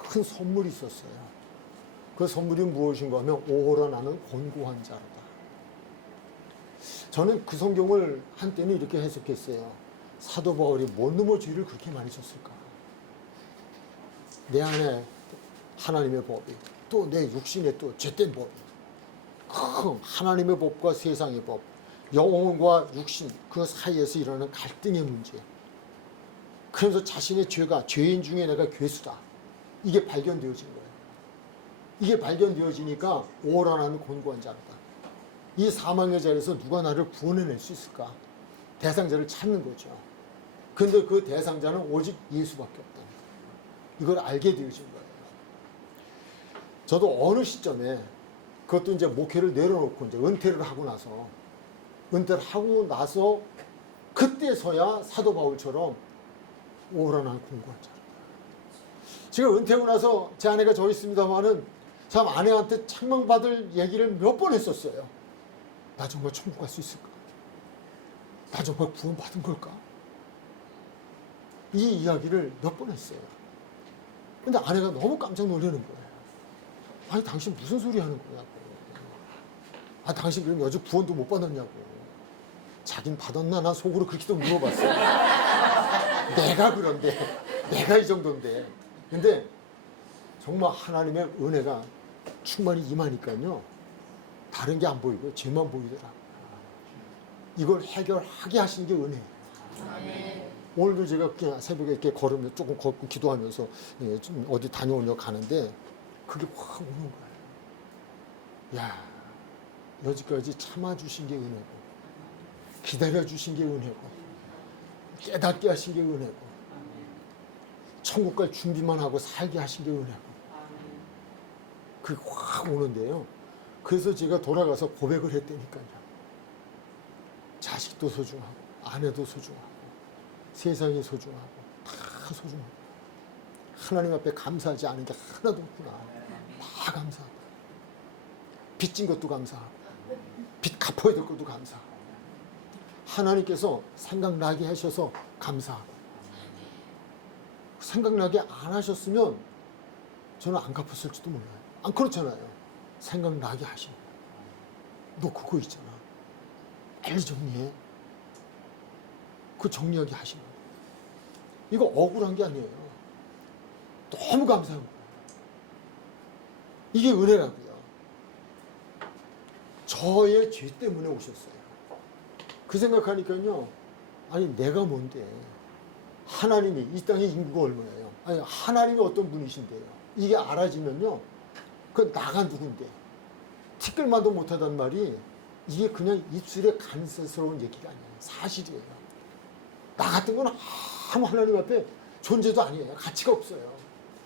큰 선물이 있었어요. 그 선물이 무엇인가 하면 오호라 나는 곤고한 자로다. 저는 그 성경을 한때는 이렇게 해석했어요. 사도 바울이 뭔 놈의 죄를 그렇게 많이 졌을까? 내 안에 하나님의 법이 또 내 육신에 또 죄된 법이 큰 하나님의 법과 세상의 법, 영혼과 육신 그 사이에서 일어나는 갈등의 문제. 그래서 자신의 죄가 죄인 중에 내가 괴수다. 이게 발견되어진 거예요. 이게 발견되어지니까 오란한 곤고한 자로다. 이 사망의 자리에서 누가 나를 구원해낼 수 있을까? 대상자를 찾는 거죠. 근데 그 대상자는 오직 예수밖에 없다. 이걸 알게 되어진 거예요. 저도 어느 시점에 그것도 이제 목회를 내려놓고 이제 은퇴를 하고 나서 그때서야 사도 바울처럼 오란한 공고한 자로. 지금 은퇴하고 나서 제 아내가 저 있습니다만은 참 아내한테 책망받을 얘기를 몇 번 했었어요. 나 정말 천국 갈 수 있을까? 나 정말 구원받은 걸까? 이 이야기를 몇 번 했어요. 근데 아내가 너무 깜짝 놀라는 거예요. 아니 당신 무슨 소리 하는 거냐고. 아 당신 그럼 여주 구원도 못 받았냐고. 자긴 받았나? 나 속으로 그렇게 또 물어봤어요. 내가 그런데 내가 이 정도인데. 근데 정말 하나님의 은혜가 충만히 임하니까요. 다른 게 안 보이고 죄만 보이더라. 이걸 해결하게 하신 게 은혜예요. 오늘도 제가 그냥 새벽에 이렇게 걸으면 조금 걷고 기도하면서 좀 어디 다녀오려고 가는데 그게 확 오는 거예요. 야, 여지까지 참아주신 게 은혜고, 기다려주신 게 은혜고, 깨닫게 하신 게 은혜고, 천국 갈 준비만 하고 살게 하신 게 은혜고, 그게 확 오는데요. 그래서 제가 돌아가서 고백을 했다니까요. 자식도 소중하고, 아내도 소중하고, 세상이 소중하고, 다 소중하고, 하나님 앞에 감사하지 않은 게 하나도 없구나. 다 감사하고, 빚진 것도 감사하고, 빚 갚아야 될 것도 감사하고, 하나님께서 생각나게 하셔서 감사하고, 생각나게 안 하셨으면 저는 안 갚았을지도 몰라요. 안 그렇잖아요. 생각나게 하시는 거예요. 너 그거 있잖아. 빨리 정리해. 그 정리하게 하시는 거예요. 이거 억울한 게 아니에요. 너무 감사한 거예요. 이게 은혜라고요. 저의 죄 때문에 오셨어요. 그 생각하니까요. 아니 내가 뭔데. 하나님이 이 땅의 인구가 얼마예요? 아니 하나님이 어떤 분이신데요. 이게 알아지면요. 그 나가 누군데. 티끌만도 못하단 말이 이게 그냥 입술에 간세스러운 얘기가 아니에요. 사실이에요. 나 같은 건 아무 하나님 앞에 존재도 아니에요. 가치가 없어요.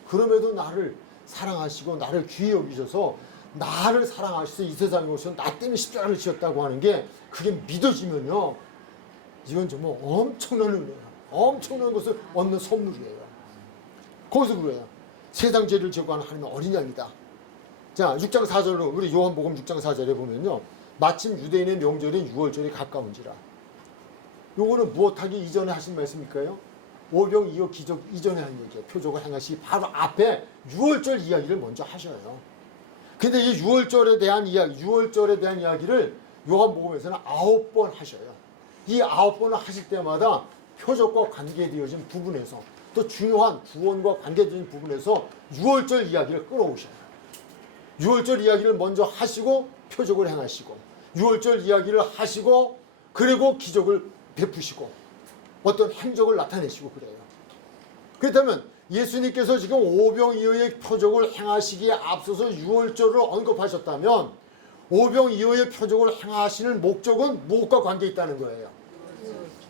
그럼에도 나를 사랑하시고 나를 귀히 여기셔서 나를 사랑하셔서 이 세상에 오셔서 나 때문에 십자가를 지었다고 하는 게 그게 믿어지면요. 이건 정말 엄청난 은혜예요. 엄청난 것을 얻는 선물이에요. 거기서 그래요. 세상 죄를 제거하는 하나님의 어린 양이다. 자, 6장 4절로 우리 요한복음 6장 4절에 보면요. 마침 유대인의 명절인 6월절이 가까운지라. 요거는 무엇하기 이전에 하신 말씀일까요? 오병이어 기적 이전에 한 얘기예요. 표적을 행하시기 바로 앞에 6월절 이야기를 먼저 하셔요. 근데 이 6월절에 대한 이야기를 요한복음에서는 9번 하셔요. 이 9번을 하실 때마다 표적과 관계되어진 부분에서 또 중요한 구원과 관계되어진 부분에서 6월절 이야기를 끌어오셔요. 6월절 이야기를 먼저 하시고 표적을 행하시고 6월절 이야기를 하시고 그리고 기적을 베푸시고 어떤 행적을 나타내시고 그래요. 그렇다면 예수님께서 지금 오병이어의 표적을 행하시기에 앞서서 6월절을 언급하셨다면 오병이어의 표적을 행하시는 목적은 무엇과 관계 있다는 거예요?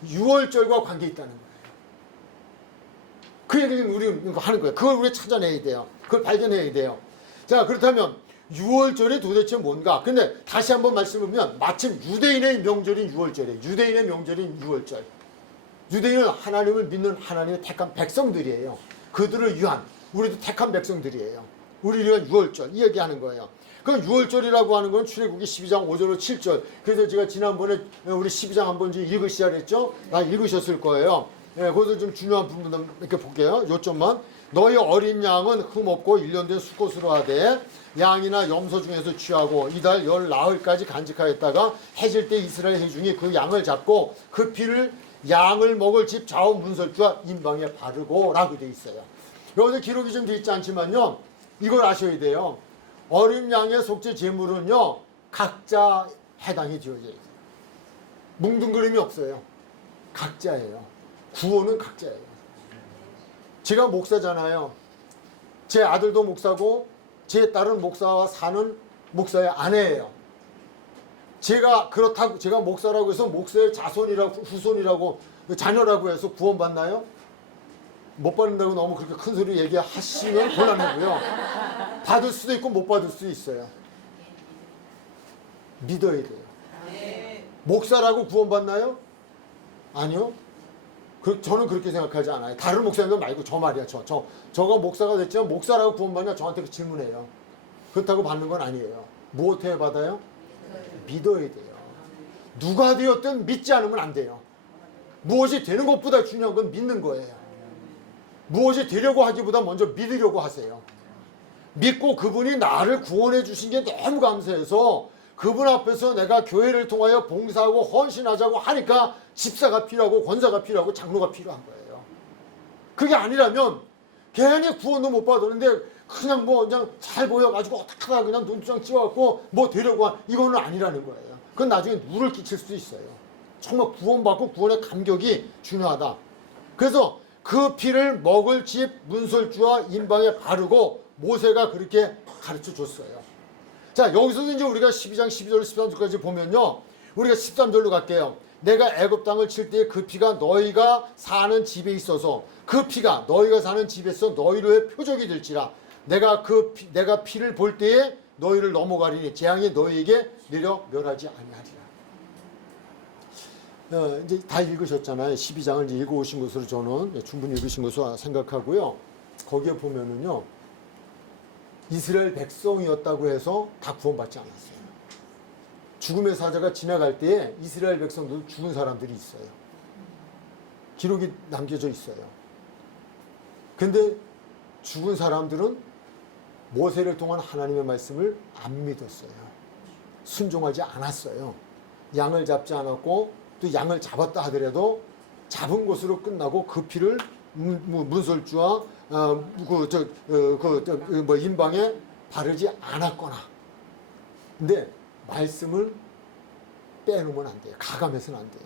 6월절과 관계 있다는 거예요. 그 얘기를 우리가 하는 거예요. 그걸 우리가 찾아내야 돼요. 그걸 발견해야 돼요. 자, 그렇다면 6월절이 도대체 뭔가? 근데 다시 한번 말씀드리면 마침 유대인의 명절인 6월절이에요. 유대인의 명절인 6월절. 유대인은 하나님을 믿는 하나님의 택한 백성들이에요. 그들을 위한 우리도 택한 백성들이에요. 우리를 위한 6월절 이 얘기하는 거예요. 그럼 6월절이라고 하는 건 출애굽기 12장 5절로 7절. 그래서 제가 지난번에 우리 12장 한번 읽으시자 그랬죠? 다 읽으셨을 거예요. 예, 거기서 좀 중요한 부분 이렇게 볼게요. 요점만. 너희 어린 양은 흠없고 1년 된 수컷으로 하되 양이나 염소 중에서 취하고 이달 열 나흘까지 간직하였다가 해질 때 이스라엘 회중이 그 양을 잡고 그 피를 양을 먹을 집 좌우 문설주와 임방에 바르고 라고 되어 있어요. 여기서 기록이 좀 돼 있지 않지만요. 이걸 아셔야 돼요. 어린 양의 속죄 제물은요. 각자 해당이 되어져야 돼요. 뭉뚱그림이 없어요. 각자예요. 구원은 각자예요. 제가 목사잖아요. 제 아들도 목사고 제 딸은 목사와 사는 목사의 아내예요. 제가 그렇다고 제가 목사라고 해서 목사의 자손이라고 후손이라고 자녀라고 해서 구원받나요? 못 받는다고 너무 그렇게 큰 소리 얘기하시면 곤란하고요. 받을 수도 있고 못 받을 수도 있어요. 믿어야 돼요. 목사라고 구원받나요? 아니요. 저는 그렇게 생각하지 않아요. 다른 목사님들 말고 저 말이야. 저가 목사가 됐지만 목사라고 구원받냐 저한테 그 질문해요. 그렇다고 받는 건 아니에요. 무엇에 받아요? 믿어야 돼요. 누가 되었든 믿지 않으면 안 돼요. 무엇이 되는 것보다 중요한 건 믿는 거예요. 무엇이 되려고 하기보다 먼저 믿으려고 하세요. 믿고 그분이 나를 구원해 주신 게 너무 감사해서 그분 앞에서 내가 교회를 통하여 봉사하고 헌신하자고 하니까 집사가 필요하고 권사가 필요하고 장로가 필요한 거예요. 그게 아니라면 괜히 구원도 못 받았는데 그냥 그냥 잘 보여가지고 어떻게 하다 그냥 눈두장 찍어갖고 뭐 되려고 이거는 아니라는 거예요. 그건 나중에 누를 끼칠 수도 있어요. 정말 구원받고 구원의 감격이 중요하다. 그래서 그 피를 먹을 집 문설주와 임방에 바르고 모세가 그렇게 가르쳐 줬어요. 자, 여기서도 이제 우리가 12장 12절 13절까지 보면요. 우리가 13절로 갈게요. 내가 애굽 땅을 칠 때에 그 피가 너희가 사는 집에 있어서 그 피가 너희가 사는 집에서 너희로의 표적이 될지라 내가 피를 볼 때에 너희를 넘어가리니 재앙이 너희에게 내려 멸하지 아니하리라. 이제 다 읽으셨잖아요. 12장을 이제 읽어오신 것으로 저는 충분히 읽으신 것으로 생각하고요. 거기에 보면은요. 이스라엘 백성이었다고 해서 다 구원받지 않았어요. 죽음의 사자가 지나갈 때에 이스라엘 백성들 죽은 사람들이 있어요. 기록이 남겨져 있어요. 근데 죽은 사람들은 모세를 통한 하나님의 말씀을 안 믿었어요. 순종하지 않았어요. 양을 잡지 않았고 또 양을 잡았다 하더라도 잡은 것으로 끝나고 그 피를 문설주와 임방에 바르지 않았거나. 근데 말씀을 빼놓으면 안 돼요. 가감해서는 안 돼요.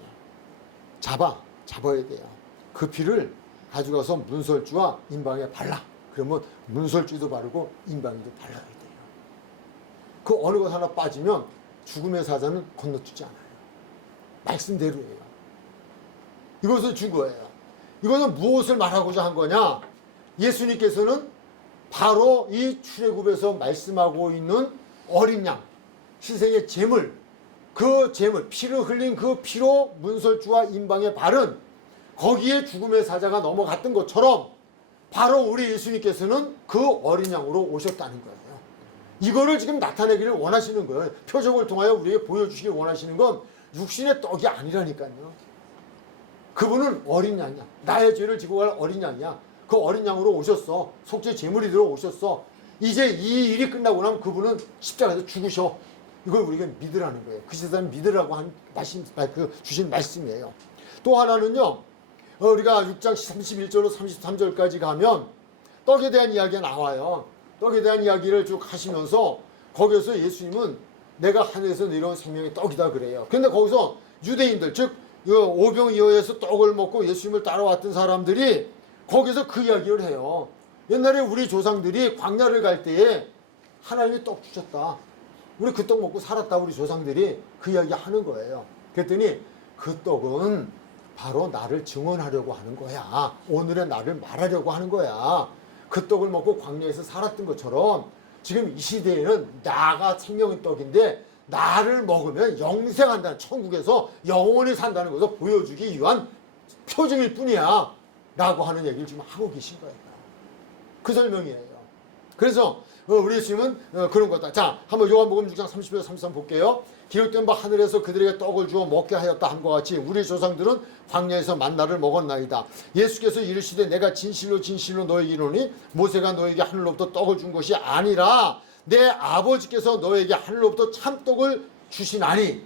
잡아야 돼요. 그 피를 가져가서 문설주와 임방에 발라. 그러면 문설주도 바르고 임방에도 발라야 돼요. 그 어느 것 하나 빠지면 죽음의 사자는 건너뛰지 않아요. 말씀대로예요. 이것을 준 거예요. 이것은 무엇을 말하고자 한 거냐? 예수님께서는 바로 이 출애굽에서 말씀하고 있는 어린 양, 희생의 제물, 그 제물, 피를 흘린 그 피로 문설주와 임방에 바른 거기에 죽음의 사자가 넘어갔던 것처럼 바로 우리 예수님께서는 그 어린 양으로 오셨다는 거예요. 이거를 지금 나타내기를 원하시는 거예요. 표적을 통하여 우리에게 보여주시길 원하시는 건 육신의 떡이 아니라니까요. 그분은 어린 양이야. 나의 죄를 지고 갈 어린 양이야. 그 어린 양으로 오셨어. 속죄 제물이 들어오셨어. 이제 이 일이 끝나고 나면 그분은 십자가에서 죽으셔. 이걸 우리가 믿으라는 거예요. 그 세상 믿으라고 한 주신 말씀이에요. 또 하나는요. 우리가 6장 31절로 33절까지 가면 떡에 대한 이야기가 나와요. 떡에 대한 이야기를 쭉 하시면서 거기에서 예수님은 내가 하늘에서 내려온 생명의 떡이다 그래요. 그런데 거기서 유대인들 즉 오병이어에서 떡을 먹고 예수님을 따라왔던 사람들이 거기서 그 이야기를 해요. 옛날에 우리 조상들이 광야를 갈 때에 하나님이 떡 주셨다. 우리 그 떡 먹고 살았다. 우리 조상들이 그 이야기 하는 거예요. 그랬더니 그 떡은 바로 나를 증언하려고 하는 거야. 오늘의 나를 말하려고 하는 거야. 그 떡을 먹고 광야에서 살았던 것처럼 지금 이 시대에는 나가 생명의 떡인데 나를 먹으면 영생한다는, 천국에서 영원히 산다는 것을 보여주기 위한 표징일 뿐이야 라고 하는 얘기를 지금 하고 계신 거예요. 그 설명이에요. 그래서 우리 예수님은 그런 거다. 자, 한번 요한복음 6장 30절 33 볼게요. 기록된 바 하늘에서 그들에게 떡을 주어 먹게 하였다 함과 같이 우리 조상들은 광야에서 만나를 먹었나이다. 예수께서 이르시되 내가 진실로 진실로 너에게 이르노니 모세가 너에게 하늘로부터 떡을 준 것이 아니라 내 아버지께서 너에게 하늘로부터 참떡을 주시나니.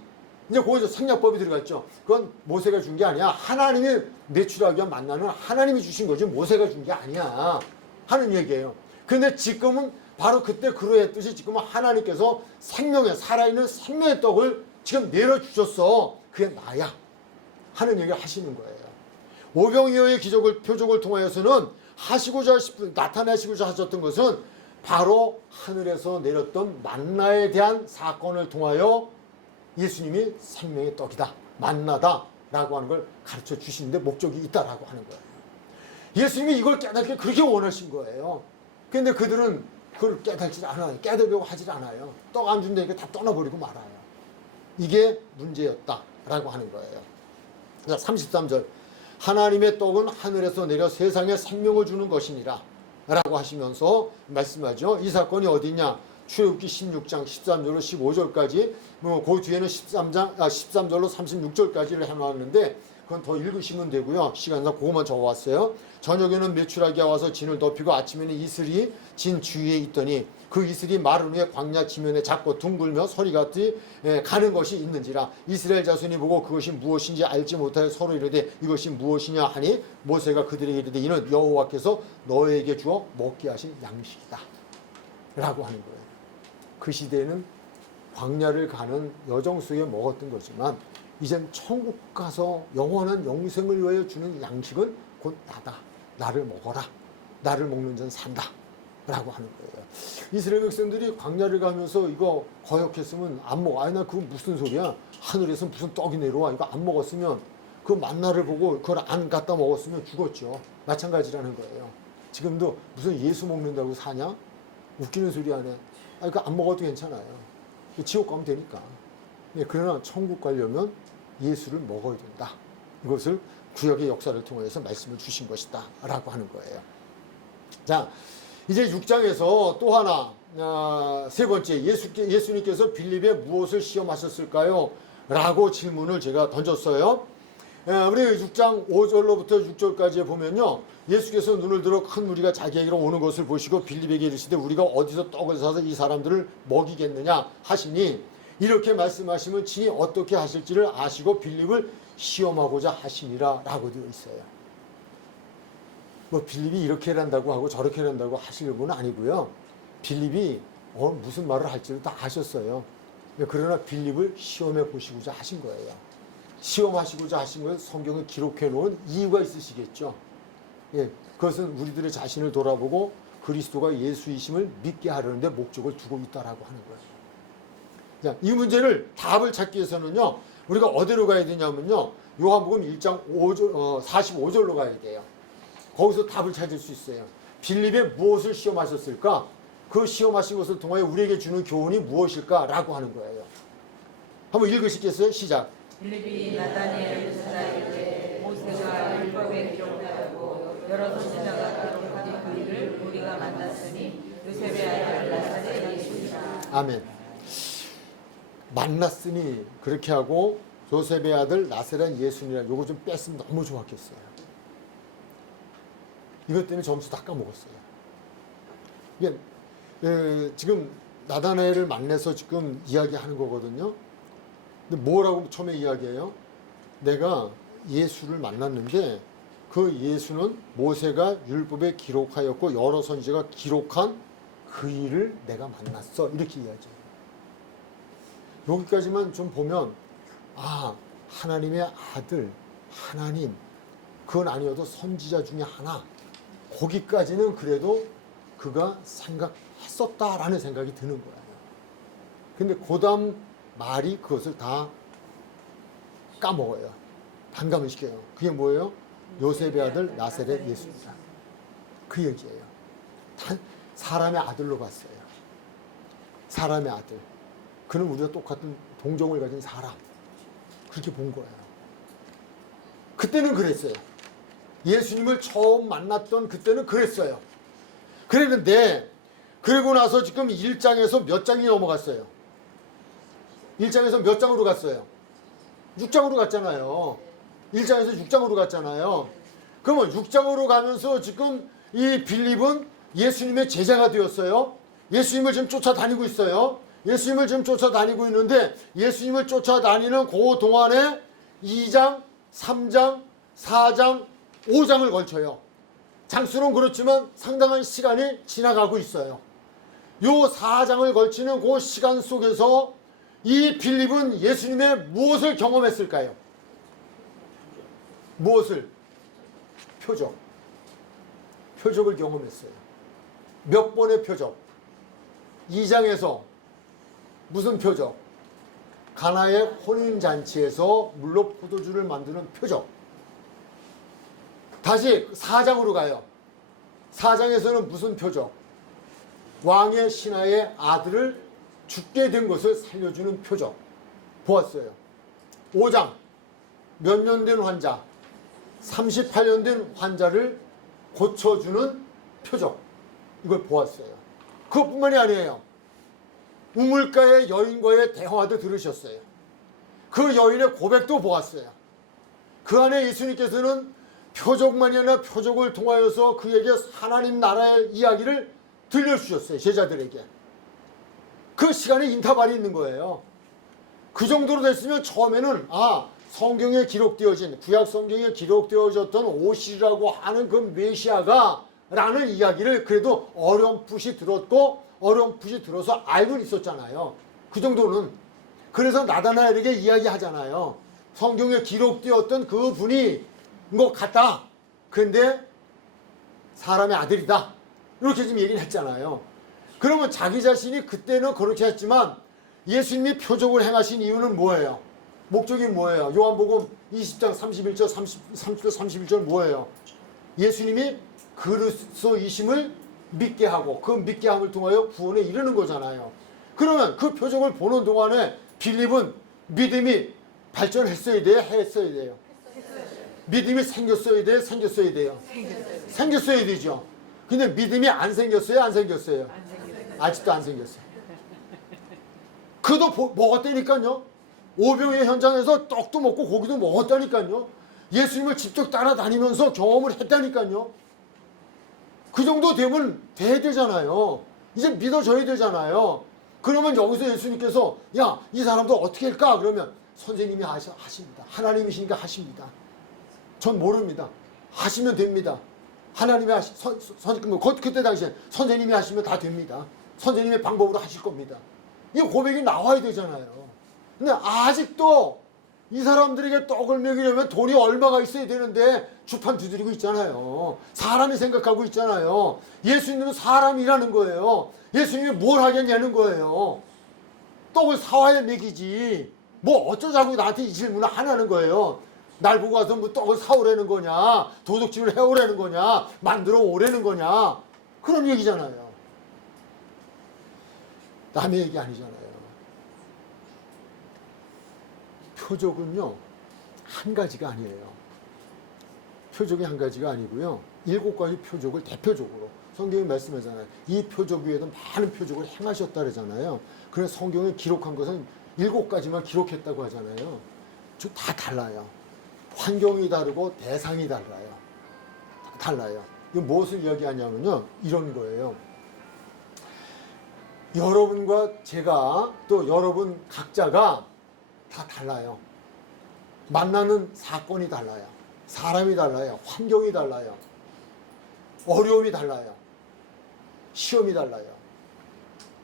이제 거기서 생략법이 들어갔죠. 그건 모세가 준 게 아니야. 하나님이 매출하기 위한 만나는 하나님이 주신 거지 모세가 준 게 아니야. 하는 얘기예요. 근데 지금은 바로 그때 그러했듯이 지금은 하나님께서 생명의 살아있는 생명의 떡을 지금 내려주셨어. 그게 나야 하는 얘기를 하시는 거예요. 오병이어의 기적을 표적을 통하여서는 나타내시고자 하셨던 것은 바로 하늘에서 내렸던 만나에 대한 사건을 통하여 예수님이 생명의 떡이다, 만나다 라고 하는 걸 가르쳐 주시는데 목적이 있다라고 하는 거예요. 예수님이 이걸 깨닫게 그렇게 원하신 거예요. 그런데 그들은 그걸 깨닫지 않아요. 깨닫려고 하질 않아요. 떡 안 준다니까 다 떠나버리고 말아요. 이게 문제였다라고 하는 거예요. 자, 33절. 하나님의 떡은 하늘에서 내려 세상에 생명을 주는 것이니라 라고 하시면서 말씀하죠. 이 사건이 어디냐? 출애굽기 16장 13절로 15절까지, 그 뒤에는 13절로 36절까지를 해놨는데 그건 더 읽으시면 되고요. 시간상 그것만 적어왔어요. 저녁에는 메추라기가 와서 진을 덮이고 아침에는 이슬이 진 주위에 있더니 그 이슬이 마른 후에 광야 지면에 작고 둥글며 소리같이 가는 것이 있는지라. 이스라엘 자손이 보고 그것이 무엇인지 알지 못하여 서로 이르되 이것이 무엇이냐 하니 모세가 그들에게 이르되 이는 여호와께서 너에게 주어 먹게 하신 양식이다 라고 하는 거예요. 그 시대에는 광야를 가는 여정 속에 먹었던 거지만 이젠 천국 가서 영원한 영생을 위하여 주는 양식은 곧 나다. 나를 먹어라. 나를 먹는 자는 산다 라고 하는 거예요. 이스라엘 백성들이 광야를 가면서 이거 거역했으면 안 먹어. 아니 나 그거 무슨 소리야. 하늘에서 무슨 떡이 내려와. 이거 안 먹었으면 그 만나를 보고 그걸 안 갖다 먹었으면 죽었죠. 마찬가지라는 거예요. 지금도 무슨 예수 먹는다고 사냐? 웃기는 소리 안 해. 아니 그거 안 먹어도 괜찮아요. 지옥 가면 되니까. 그러나 천국 가려면 예수를 먹어야 된다. 이것을 구약의 역사를 통해서 말씀을 주신 것이다 라고 하는 거예요. 자, 이제 6장에서 또 하나, 세 번째, 예수님께서 빌립에 무엇을 시험하셨을까요? 라고 질문을 제가 던졌어요. 우리 6장 5절로부터 6절까지 보면요, 예수께서 눈을 들어 큰 무리가 자기에게로 오는 것을 보시고 빌립에게 이르시되 우리가 어디서 떡을 사서 이 사람들을 먹이겠느냐 하시니, 이렇게 말씀하시면 친히 어떻게 하실지를 아시고 빌립을 시험하고자 하시니라 라고 되어 있어요. 뭐 빌립이 이렇게 한다고 하고 저렇게 한다고 하시려고는 아니고요. 빌립이 무슨 말을 할지를 다 아셨어요. 그러나 빌립을 시험해 보시고자 하신 거예요. 시험하시고자 하신 건 성경에 기록해 놓은 이유가 있으시겠죠. 예, 그것은 우리들의 자신을 돌아보고 그리스도가 예수이심을 믿게 하려는데 목적을 두고 있다라고 하는 거예요. 자, 이 문제를 답을 찾기 위해서는요, 우리가 어디로 가야 되냐면요, 요한복음 1장 45절로 가야 돼요. 거기서 답을 찾을 수 있어요. 빌립에 무엇을 시험하셨을까? 그 시험하신 것을 통하여 우리에게 주는 교훈이 무엇일까? 라고 하는 거예요. 한번 읽으시겠어요? 시작. 빌립이 나다니엘을 찾아이르되 모세가 율법에 기록하였고 여러 선지자가 기록한 그 일을 우리가 만났으니 요셉의 아들 나사렛 예수이라. 아멘. 만났으니 그렇게 하고 요셉의 아들 나사렛 예수니라. 요거 좀 뺐으면 너무 좋았겠어요. 이것 때문에 점수 다 까먹었어요. 이게 지금 나다나엘을 만나서 지금 이야기하는 거거든요. 근데 뭐라고 처음에 이야기해요? 내가 예수를 만났는데 그 예수는 모세가 율법에 기록하였고 여러 선지자가 기록한 그 일을 내가 만났어. 이렇게 이야기해요. 여기까지만 좀 보면 하나님의 아들, 하나님, 그건 아니어도 선지자 중에 하나, 거기까지는 그래도 그가 생각했었다라는 생각이 드는 거예요. 근데 그 다음 말이 그것을 다 까먹어요. 반감을 시켜요. 그게 뭐예요? 요셉의 아들 나사렛 예수입니다. 그 얘기예요. 사람의 아들로 봤어요. 사람의 아들. 그는 우리와 똑같은 동정을 가진 사람. 그렇게 본 거예요. 그때는 그랬어요. 예수님을 처음 만났던 그때는 그랬어요. 그랬는데 그러고 나서 지금 1장에서 몇 장이 넘어갔어요? 1장에서 몇 장으로 갔어요? 6장으로 갔잖아요. 1장에서 6장으로 갔잖아요. 그러면 6장으로 가면서 지금 이 빌립은 예수님의 제자가 되었어요. 예수님을 지금 쫓아다니고 있어요. 예수님을 지금 쫓아다니고 있는데 예수님을 쫓아다니는 그 동안에 2장, 3장, 4장, 5장을 걸쳐요. 장수는 그렇지만 상당한 시간이 지나가고 있어요. 요 4장을 걸치는 그 시간 속에서 이 빌립은 예수님의 무엇을 경험했을까요? 무엇을? 표적. 표적을 경험했어요. 몇 번의 표적? 2장에서 무슨 표적? 가나의 혼인잔치에서 물로 포도주를 만드는 표적. 다시 4장으로 가요. 4장에서는 무슨 표적? 왕의 신하의 아들을 죽게 된 것을 살려주는 표적 보았어요. 5장 몇 년 된 환자, 38년 된 환자를 고쳐주는 표적, 이걸 보았어요. 그것뿐만이 아니에요. 우물가의 여인과의 대화도 들으셨어요. 그 여인의 고백도 보았어요. 그 안에 예수님께서는 표적만이 아니라 표적을 통하여서 그에게 하나님 나라의 이야기를 들려주셨어요. 제자들에게. 그 시간에 인터벌이 있는 거예요. 그 정도로 됐으면 처음에는 성경에 기록되어진, 구약 성경에 기록되어졌던 오실이라고 하는 그 메시아가 라는 이야기를 그래도 어렴풋이 들었고 어렴풋이 들어서 알고 있었잖아요. 그 정도는. 그래서 나다나엘에게 이야기하잖아요. 성경에 기록되었던 그 분이 것 같다. 그런데 사람의 아들이다. 이렇게 지금 얘기를 했잖아요. 그러면 자기 자신이 그때는 그렇게 했지만 예수님이 표적을 행하신 이유는 뭐예요? 목적이 뭐예요? 요한복음 20장 31절 30절 31절 뭐예요? 예수님이 그리스도이심을 믿게 하고 그 믿게 함을 통하여 구원에 이르는 거잖아요. 그러면 그 표적을 보는 동안에 빌립은 믿음이 발전했어야 돼요? 했어야 돼요? 믿음이 생겼어야 돼요? 생겼어야 돼요? 생겼어야 되죠. 근데 믿음이 안 생겼어요? 안 생겼어요? 아직도 안 생겼어요. 그도 먹었다니까요. 오병의 현장에서 떡도 먹고 고기도 먹었다니까요. 예수님을 직접 따라다니면서 경험을 했다니까요. 그 정도 되면 돼야 되잖아요. 이제 믿어져야 되잖아요. 그러면 여기서 예수님께서 야, 이 사람도 어떻게 할까? 그러면 선생님이 하십니다. 하나님이시니까 하십니다. 전 모릅니다. 하시면 됩니다. 하나님이 그때 당시에 선생님이 하시면 다 됩니다. 선생님의 방법으로 하실 겁니다. 이 고백이 나와야 되잖아요. 근데 아직도 이 사람들에게 떡을 먹이려면 돈이 얼마가 있어야 되는데 주판 두드리고 있잖아요. 사람이 생각하고 있잖아요. 예수님은 사람이라는 거예요. 예수님이 뭘 하겠냐는 거예요. 떡을 사와야 먹이지. 뭐 어쩌자고 나한테 이 질문을 하냐는 거예요. 날 보고 와서 뭐 떡을 사오라는 거냐, 도둑질을 해오라는 거냐, 만들어 오라는 거냐, 그런 얘기잖아요. 남의 얘기 아니잖아요. 표적은요, 한 가지가 아니에요. 표적이 한 가지가 아니고요, 7가지 표적을 대표적으로 성경이 말씀하잖아요. 이 표적 위에도 많은 표적을 행하셨다 그러잖아요. 그래서 성경에 기록한 것은 7가지만 기록했다고 하잖아요. 다 달라요. 환경이 다르고 대상이 달라요. 달라요. 이거 무엇을 이야기하냐면요, 이런 거예요. 여러분과 제가 또 여러분 각자가 다 달라요. 만나는 사건이 달라요. 사람이 달라요. 환경이 달라요. 어려움이 달라요. 시험이 달라요.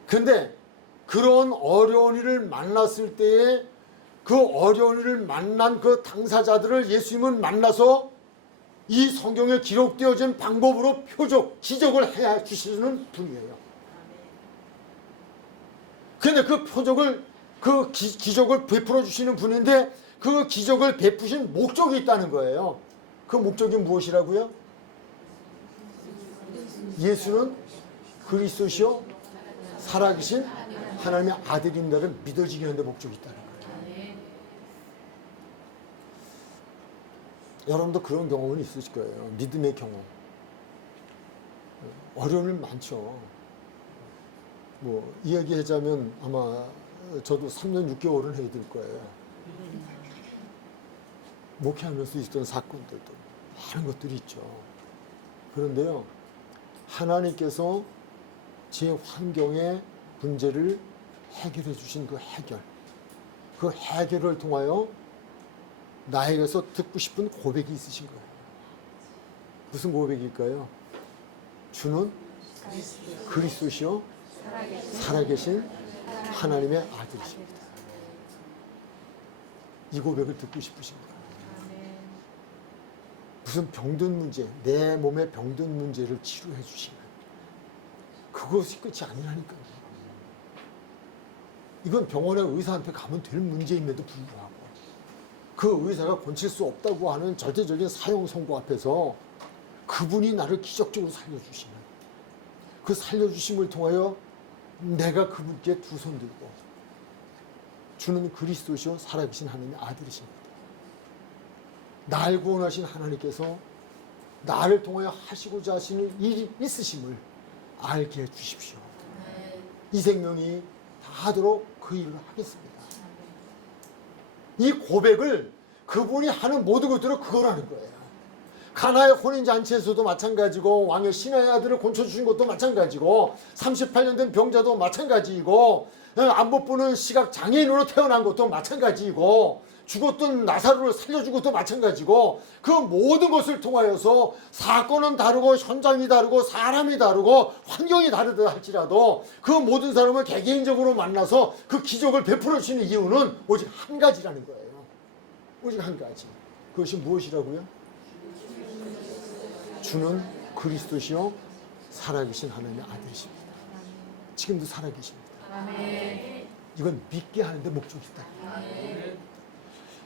근데 그런 어려운 일을 만났을 때에 그 어려운 일을 만난 그 당사자들을 예수님은 만나서 이 성경에 기록되어진 방법으로 표적, 기적을 해 주시는 분이에요. 근데 그 표적을, 그 기적을 베풀어 주시는 분인데 그 기적을 베푸신 목적이 있다는 거예요. 그 목적이 무엇이라고요? 예수는 그리스도시요 살아계신 하나님의 아들인다를 믿어지게 하는 데 목적이 있다는 거예요. 여러분도 그런 경험은 있으실 거예요. 믿음의 경험. 어려움이 많죠. 뭐 이야기하자면 아마 저도 3년 6개월은 해야 될 거예요. 목회하면서 있었던 사건들도 많은 것들이 있죠. 그런데요, 하나님께서 제 환경의 문제를 해결해 주신 그 해결을 통하여 나에게서 듣고 싶은 고백이 있으신 거예요. 무슨 고백일까요? 주는 그리스도시요 살아계신 하나님의 아들이십니다. 이 고백을 듣고 싶으십니까? 무슨 병든 문제, 내 몸의 병든 문제를 치료해 주시는 그것이 끝이 아니라니까요. 이건 병원의 의사한테 가면 될 문제임에도 불구하고 그 의사가 고칠 수 없다고 하는 절대적인 사형 선고 앞에서 그분이 나를 기적적으로 살려주시는 그 살려주심을 통하여 내가 그분께 두 손 들고 주는 그리스도시요 살아계신 하나님의 아들이십니다. 날 구원하신 하나님께서 나를 통하여 하시고자 하시는 일이 있으심을 알게 해주십시오. 이 생명이 다하도록 그 일을 하겠습니다. 이 고백을 그분이 하는 모든 것들은 그거라는 거예요. 가나의 혼인잔치에서도 마찬가지고 왕의 신하의 아들을 곤쳐주신 것도 마찬가지고 38년 된 병자도 마찬가지이고 안 못 보는 시각 장애인으로 태어난 것도 마찬가지이고 죽었던 나사로를 살려준 것도 마찬가지고 그 모든 것을 통하여서 사건은 다르고 현장이 다르고 사람이 다르고 환경이 다르다 할지라도 그 모든 사람을 개개인적으로 만나서 그 기적을 베풀어 주시는 이유는 오직 한 가지라는 거예요. 오직 한 가지. 그것이 무엇이라고요? 주는 그리스도시요 살아계신 하나님의 아들이십니다. 지금도 살아계십니다. 이건 믿게 하는데 목적이 있다.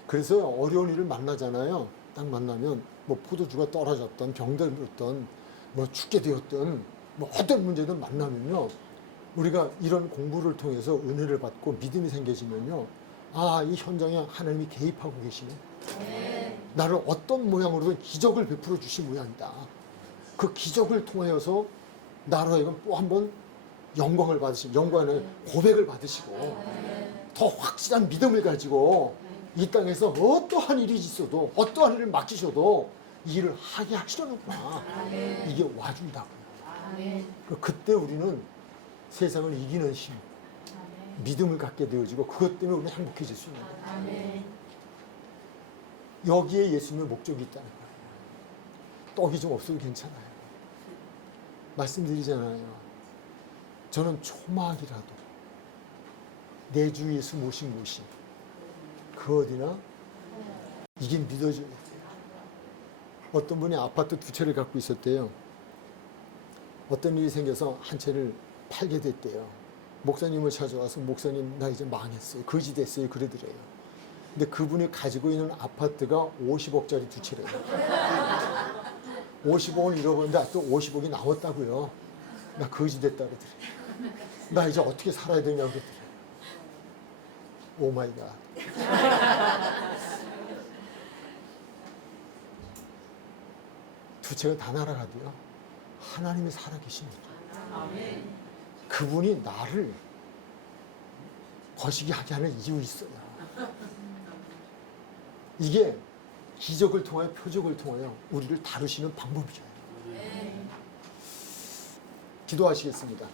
그래서 어려운 일을 만나잖아요. 딱 만나면 뭐 포도주가 떨어졌던 병들었던 뭐 죽게 되었던 뭐 어떤 문제든 만나면요. 우리가 이런 공부를 통해서 은혜를 받고 믿음이 생겨지면요. 아, 이 현장에 하나님이 개입하고 계시네. 나를 어떤 모양으로든 기적을 베풀어 주신 모양이다. 그 기적을 통하여서 나로 하여금 또 한 번 영광을 받으시고 영광의 고백을 받으시고 더 확실한 믿음을 가지고 이 땅에서 어떠한 일이 있어도 어떠한 일을 맡기셔도 이 일을 하게 하시려는구나. 이게 와준다고요. 그때 우리는 세상을 이기는 힘, 믿음을 갖게 되어지고 그것 때문에 우리는 행복해질 수 있는 거예요. 여기에 예수님의 목적이 있다는 거예요. 떡이 좀 없어도 괜찮아요. 말씀드리잖아요. 저는 초막이라도 내 주 예수 모신 곳이 그 어디나 이게 믿어져요. 어떤 분이 아파트 2채를 갖고 있었대요. 어떤 일이 생겨서 한 채를 팔게 됐대요. 목사님을 찾아와서 목사님 나 이제 망했어요. 거지 됐어요. 그러더래요. 근데 그분이 가지고 있는 아파트가 50억짜리 2채래요. 50억을 잃어버렸는데 또 50억이 남았다고요. 나 거지 됐다 그러더래요. 나 이제 어떻게 살아야 되냐고 그러더래요. 오 마이 갓. 두 채가 다 날아가도요. 하나님이 살아계십니다. 그분이 나를 거시기 하게 하는 이유 있어요. 이게 기적을 통하여 표적을 통하여 우리를 다루시는 방법이에요. 기도하시겠습니다.